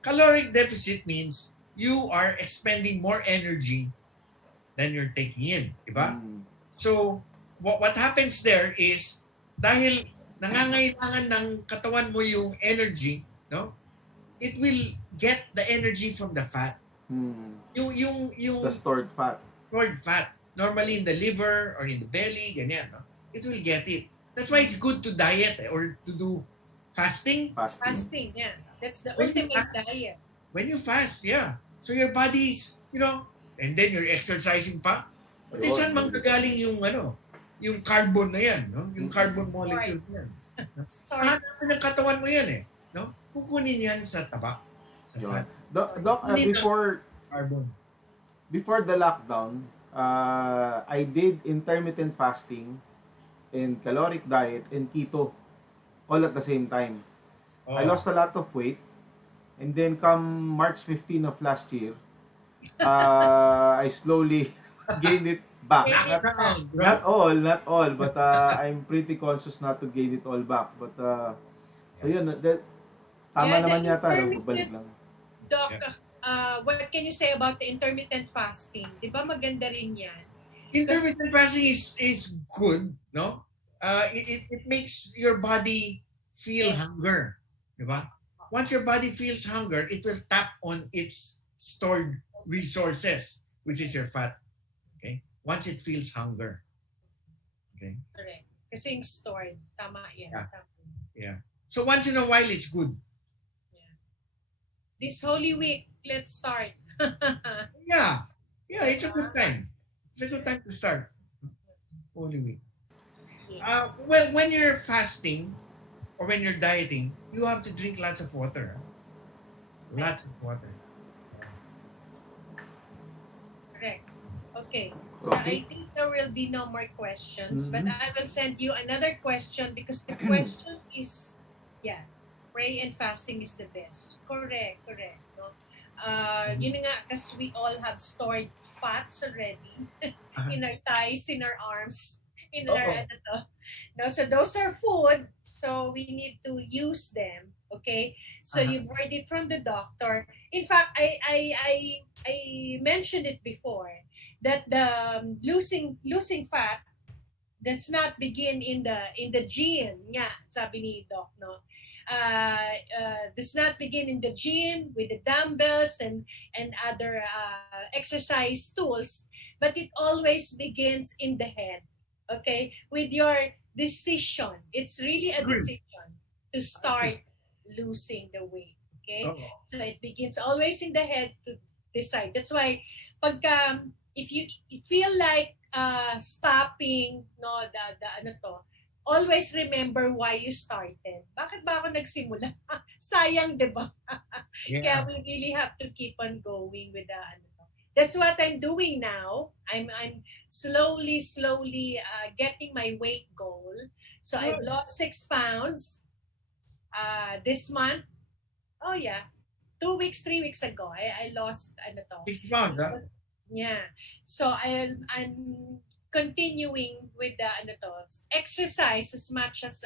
Caloric deficit means you are expending more energy than you're taking in, di ba? So, what happens there is, dahil nangangailangan ng katawan mo yung energy, no? It will get the energy from the fat. Yung The stored fat. stored fat, normally in the liver or in the belly, ganyan, no? It will get it. That's why it's good to diet or to do fasting. Fasting, yeah. That's the When you ultimate diet. When you fast, yeah. So your body's, and then you're exercising pa. Pati saan manggagaling yung carbon na yan, no? Yung carbon molecule na yan. Hanapin ng katawan mo yan eh. No? Kukunin yan sa taba. Sa fat. Doc, before the lockdown, I did intermittent fasting and caloric diet and keto all at the same time. I lost a lot of weight, and then come March 15 of last year, I slowly gained it back. Not all, but I'm pretty conscious not to gain it all back. But so yun, tama naman yata, balik lang. Doc, what can you say about the intermittent fasting? Di ba maganda rin yan? Intermittent fasting is good, no? It makes your body feel hunger, di ba? Once your body feels hunger, it will tap on its stored resources, which is your fat. Okay? Once it feels hunger. Okay? Correct. Kasi yung stored. Tama yan. Yeah. Tama. Yeah. So once in a while, it's good. This Holy Week, let's start. Yeah. Yeah, it's a good time. It's a good time to start. Holy Week. Yes. When you're fasting or when you're dieting, you have to drink lots of water. Lots of water. Correct. Okay. So I think there will be no more questions, but I will send you another question because the question is, pray and fasting is the best. Correct. No? Yun nga, because we all have stored fats already in our thighs, in our arms, in our no, so those are food, so we need to use them. Okay, so you've heard it from the doctor. In fact, I mentioned it before that the losing fat does not begin in the gym. Nga, sabi ni Doc, no. Does not begin in the gym with the dumbbells and other exercise tools, but it always begins in the head. Okay, with your decision. It's really a decision to start losing the weight. Okay, so it begins always in the head to decide. That's why, pagka if you feel like stopping, no, always remember why you started. Bakit ba ako nagsimula? Sayang, di ba? Kaya we really have to keep on going with the That's what I'm doing now. I'm slowly getting my weight goal. So I've lost 6 pounds this month. Oh yeah, 3 weeks ago, I lost 6 pounds, huh? Yeah. So I'm continuing with the exercise as much as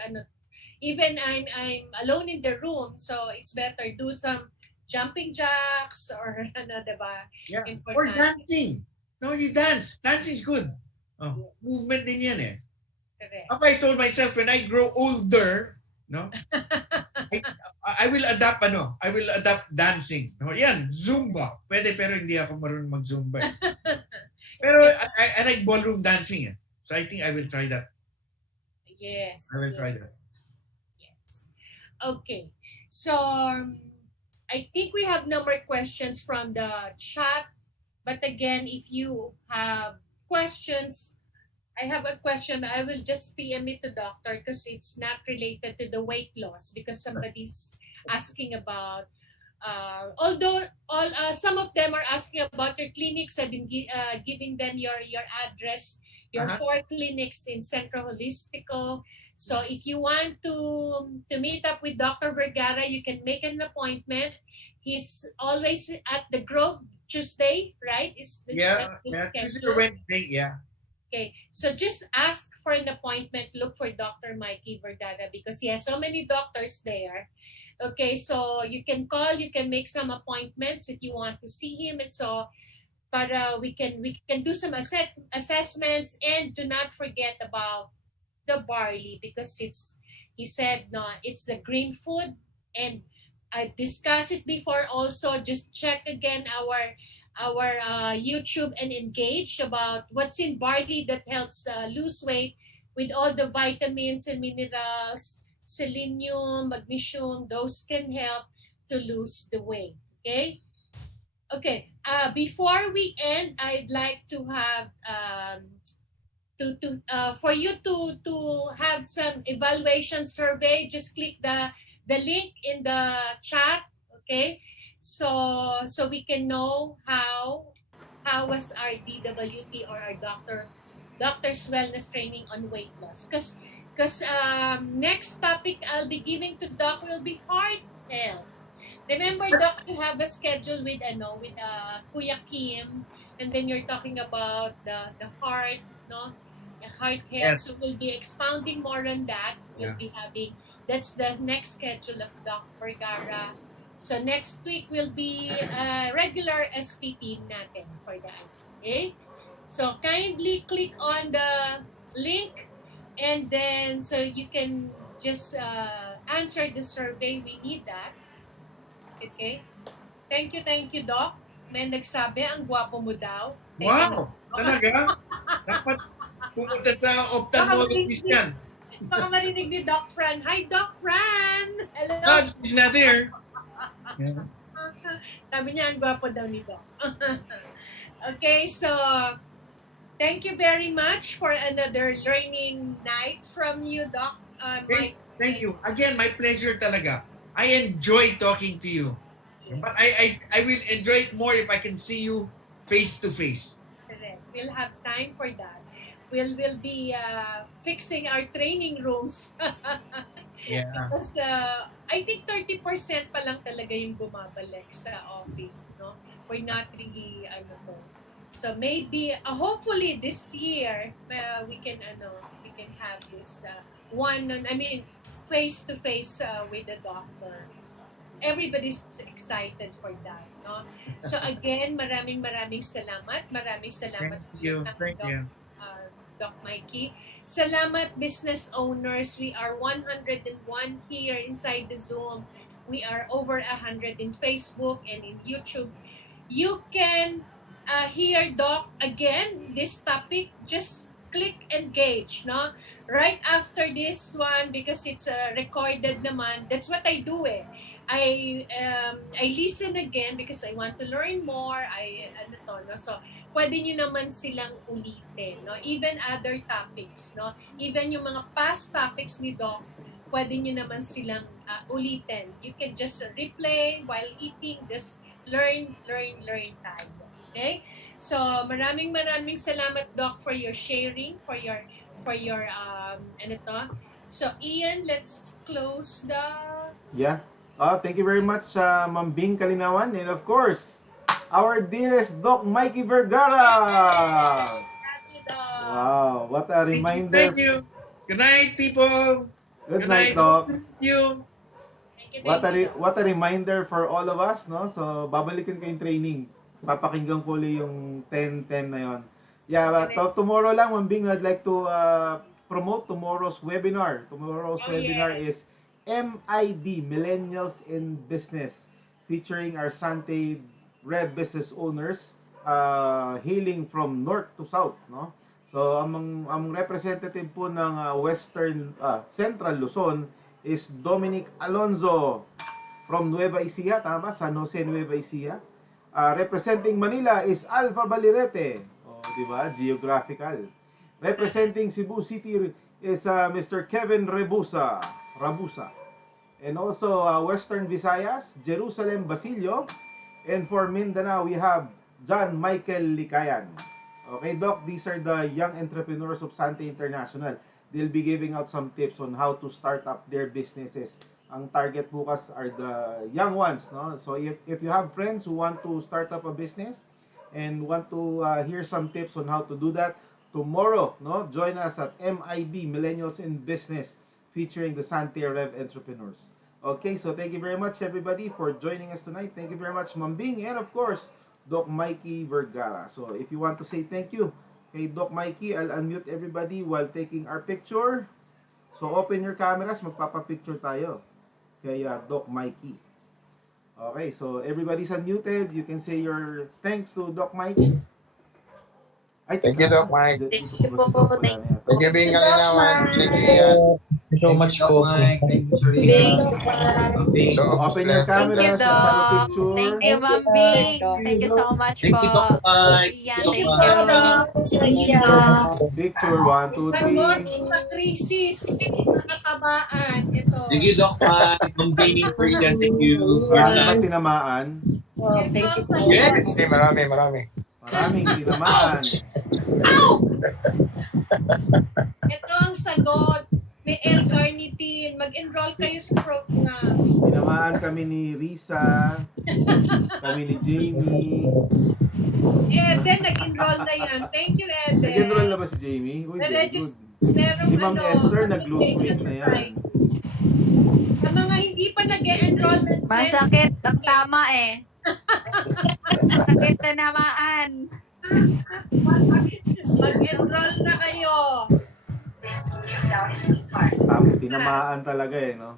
even I'm alone in the room, so it's better do some jumping jacks or diba? Yeah. Or dancing. No, you dance. Dancing's good. Movement din yan eh. Correct. I told myself when I grow older, no, I will adapt I will adapt dancing. No, yan, Zumba. Pwede pero hindi ako marunong mag-Zumba. Pero I like ballroom dancing eh. So I think I will try that. Yes. I will try that. Yes. Okay. So I think we have no more questions from the chat. But again, if you have questions, I have a question. I will just PM it to doctor because it's not related to the weight loss because somebody's asking about Although some of them are asking about your clinics, I've been giving them your address, your 4 clinics in Centro Holistico. So if you want to meet up with Dr. Vergara, you can make an appointment. He's always at the Grove Tuesday, right? Tuesday or Wednesday, yeah. Okay, so just ask for an appointment. Look for Dr. Mikey Vergara because he has so many doctors there. Okay, so you can call, you can make some appointments if you want to see him, and so para we can do some assessments, and do not forget about the barley because he said no, it's the green food, and I've discussed it before also. Just check again our YouTube and engage about what's in barley that helps lose weight with all the vitamins and minerals, selenium, magnesium, those can help to lose the weight. Okay. Before we end, I'd like to have for you to have some evaluation survey. Just click the link in the chat. Okay, so we can know how was our DWT or our doctor's wellness training on weight loss. Because next topic I'll be giving to Doc will be heart health. Remember, Doc, you have a schedule with Kuya Kim, and then you're talking about the heart, no, the heart health. Yes. So we'll be expounding more on that. We'll be having that's the next schedule of Doc Vergara. So next week will be regular SPT natin for that. Okay, so kindly click on the link. And then, so you can just answer the survey. We need that. Okay? Thank you, Doc. May nagsabi, ang gwapo mo daw. Wow! Talaga? Dapat pumunta sa ophthalmologist yan. Baka marinig ni Doc Fran. Hi, Doc Fran! Hello! No, she's not here. Sabi niya, ang gwapo daw ni Doc. Okay, so thank you very much for another learning night from you, Doc. Thank you. Again, my pleasure talaga. I enjoy talking to you. But I will enjoy it more if I can see you face to face. Correct. We'll have time for that. We'll be fixing our training rooms. Yeah. Because I think 30% pa lang talaga yung bumabalik sa office, no? We're not really, so maybe, hopefully this year, we can have this face-to-face with the doctor. Everybody's excited for that, no? So again, maraming salamat. Maraming salamat. Thank you. Doc Mikey. Salamat, business owners. We are 101 here inside the Zoom. We are over 100 in Facebook and in YouTube. You can hear Doc again, this topic, just click engage, no? Right after this one, because it's recorded naman, that's what I do I listen again because I want to learn more. So pwede nyo naman silang ulitin, no? Even other topics, no? Even yung mga past topics ni Doc, pwede nyo naman silang ulitin. You can just replay while eating, just learn tayo. Okay? So maraming salamat, Doc, for your sharing, for your So Ian, let's close the Thank you very much, Ma'am Bing Kalinawan, and of course, our dearest Doc Mikey Vergara. Wow, what a reminder. Thank you. Good night, people. Good night, Doc. Thank you. What a reminder for all of us, no? So, babalikan ko yung training. Papakinggan ko ulit yung 10-10 na yon. Tomorrow lang, Ma'am Bing, I'd like to promote tomorrow's webinar. Webinar is MIB, Millennials in Business, featuring our Sante Red business owners hailing from north to south, no? So ang representative po ng Central Luzon is Dominic Alonzo from Nueva Ecija, tama? San Jose, Nueva Ecija. Representing Manila is Alpha Balirete, di ba? Geographical. Representing Cebu City is Mr. Kevin Rabusa. And also Western Visayas, Jerusalem Basilio. And for Mindanao, we have John Michael Likayan. Okay, Doc, these are the young entrepreneurs of Sante International. They'll be giving out some tips on how to start up their businesses. Ang target bukas are the young ones, no? So if you have friends who want to start up a business and want to hear some tips on how to do that, tomorrow, no, join us at MIB, Millennials in Business, featuring the Sante Rev entrepreneurs. Okay, so thank you very much, everybody, for joining us tonight. Thank you very much, Mambing, and of course, Doc Mikey Vergara. So if you want to say thank you kay Doc Mikey, I'll unmute everybody while taking our picture. So open your cameras, magpapapicture tayo kay Doc Mikey. Okay, so everybody's unmuted. You can say your thanks to Doc Mikey. Thank you, Doc Mike. Thank you po. Thank you, being kalinawan. Thank you, Ian. Thank you so much po. Thank you, Sir So, open your cameras, have a picture. Thank you, Ma'am Bing. Thank you so much po. Thank you, Doc Mike. Yan, thank you. Picture, 1, 2, 3. Sagot sa krisis, nakatabaan. Ito. Thank you, Doc Mike. Ma'am Bing, for yan. Thank you. Marami ba tinamaan? Thank you. Yes. marami. Maraming tinamaan. Ito ang sagot ni El Garnitin. Mag-enroll kayo sa program. Tinamaan kami ni Risa, kami ni Jamie. Eden, nag-enroll na yan. Thank you, Eden. Nag-enroll na ba si Jamie? Uy, very good. Merong Si Ma'am Esther, nag-lose weight na yan. Sa mga hindi pa nag-enroll na Masakit ang tama eh. Masakit na namaan. Mag-enroll na kayo. Tinamaan talaga eh, no?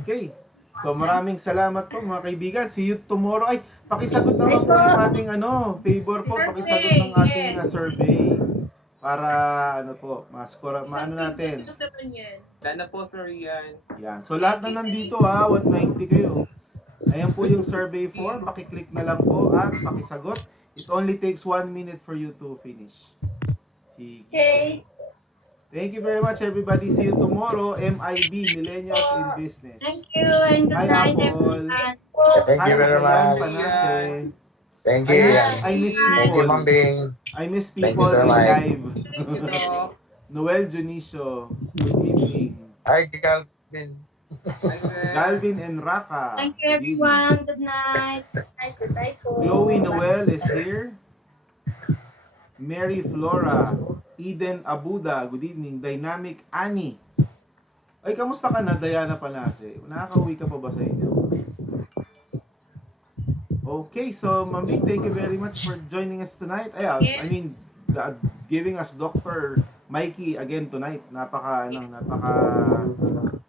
Okay. So maraming salamat po mga kaibigan. See you tomorrow. Ay, pakisagot naman po ng ating favor po. Pakisagot ng ating survey. Para maano natin. Sana po, Sir Ian. Yan. So lahat na nandito 190 kayo. Ayan po yung survey form. Pakiclick na lang po at pakisagot. It only takes 1 minute for you to finish. Sige. Okay. Thank you very much, everybody. See you tomorrow. MIB, Millennials in Business. Thank you. And good Hi, night, Apple. everyone. Thank you very much. Panase. Thank you, Ian. I miss people. Thank you, Ma'am Bing. I miss Thank people you, Sir in Mike. live. Noel Junicio. Good evening. Hi, Calvin. Galvin and Raka. Thank you, everyone. Good night. Nice to night po. Chloe Noel is here. Mary Flora. Eden Abuda. Good evening. Dynamic Annie. Ay, kamusta ka na, Diana Panase? Nakaka-uwi ka pa ba sa inyo? Okay, so Ma'am Bing, thank you very much for joining us tonight. I mean, giving us Dr. Mikey again tonight.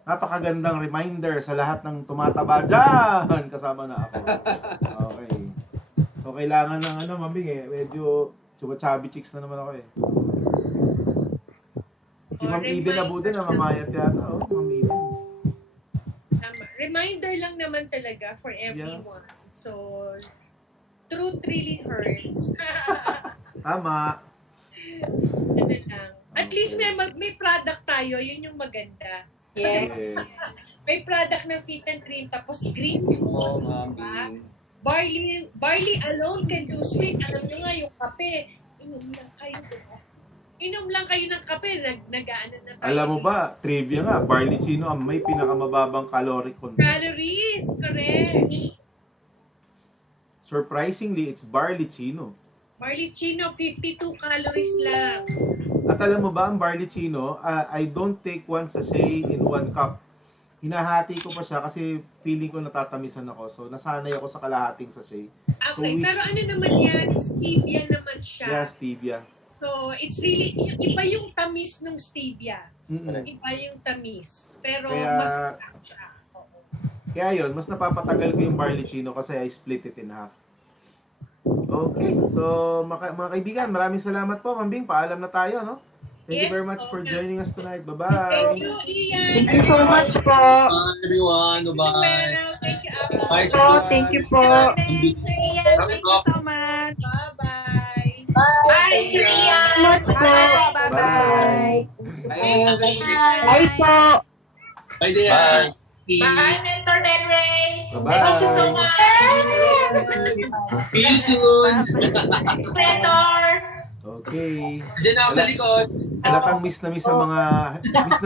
Napakagandang reminder sa lahat ng tumataba dyan. Kasama na ako. Okay. So kailangan ng Ma'am Bing medyo chubby chicks na naman ako eh. Si Ma'am Eden Abuda na mamayat yata. Ma'am Eden. Reminder lang naman talaga for everyone. Yeah. So, truth really hurts. Tama. Ano lang. At least may product tayo, yun yung maganda. Yes. May product na fit and green, tapos green food. Diba? Barley alone can do sweet. Alam nyo nga, yung kape, inom lang kayo. Inom lang kayo ng kape, nag-ano na tayo. Alam mo ba, trivia nga, barley chino ang may pinakamababang caloric content. Calories, correct. Surprisingly, it's barley chino. Barley chino, 52 calories lang. At alam mo ba, ang barley chino, I don't take one sachet in 1 cup. Hinahati ko pa siya kasi feeling ko natatamisan ako. So, nasanay ako sa kalahating sachet. Okay, pero ano naman yan? Stevia naman siya. Yeah, stevia. So, it's really, iba yung tamis ng stevia. Mm-mm. Iba yung tamis. Pero Kaya, mas siya. Kaya yun, mas napapatagal ko yung barley chino kasi I split it in half. Okay, so mga kaibigan, maraming salamat po. Ma'am Bing, paalam na tayo, no? Thank you very much for joining us tonight. Bye-bye. Thank you, Ian. Thank you so much po. Bye, everyone. Bye-bye. Thank you, Apple. Bye, Thank you po. Thank you, Ian. Thank you so much. Bye-bye. Bye, Sir Ian. Bye-bye. Bye. Bye po. Bye, Diane. Bye, Mentor Denray. Bye-bye. I miss you so much. See you soon. Mentor. Okay. Diyan ako sa likod. Halatang miss na miss ang mga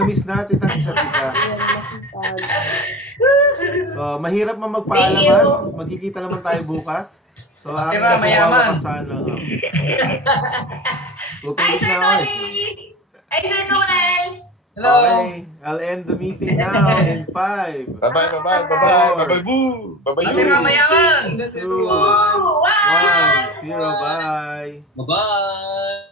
miss natin ang isa't isa. So, mahirap man magpaalaman. Magkikita naman tayo bukas. So, aking napawawasan lang ako. Hi, Tutulog Sir na ako. Noli. Hi, Sir Noel. Okay, I'll end the meeting now in 5. Bye-bye, bye-bye, bye-bye, bye-bye, boo! Bye-bye, Ate you! Mayaman! 2, 1, 0, Bye. bye! Bye-bye.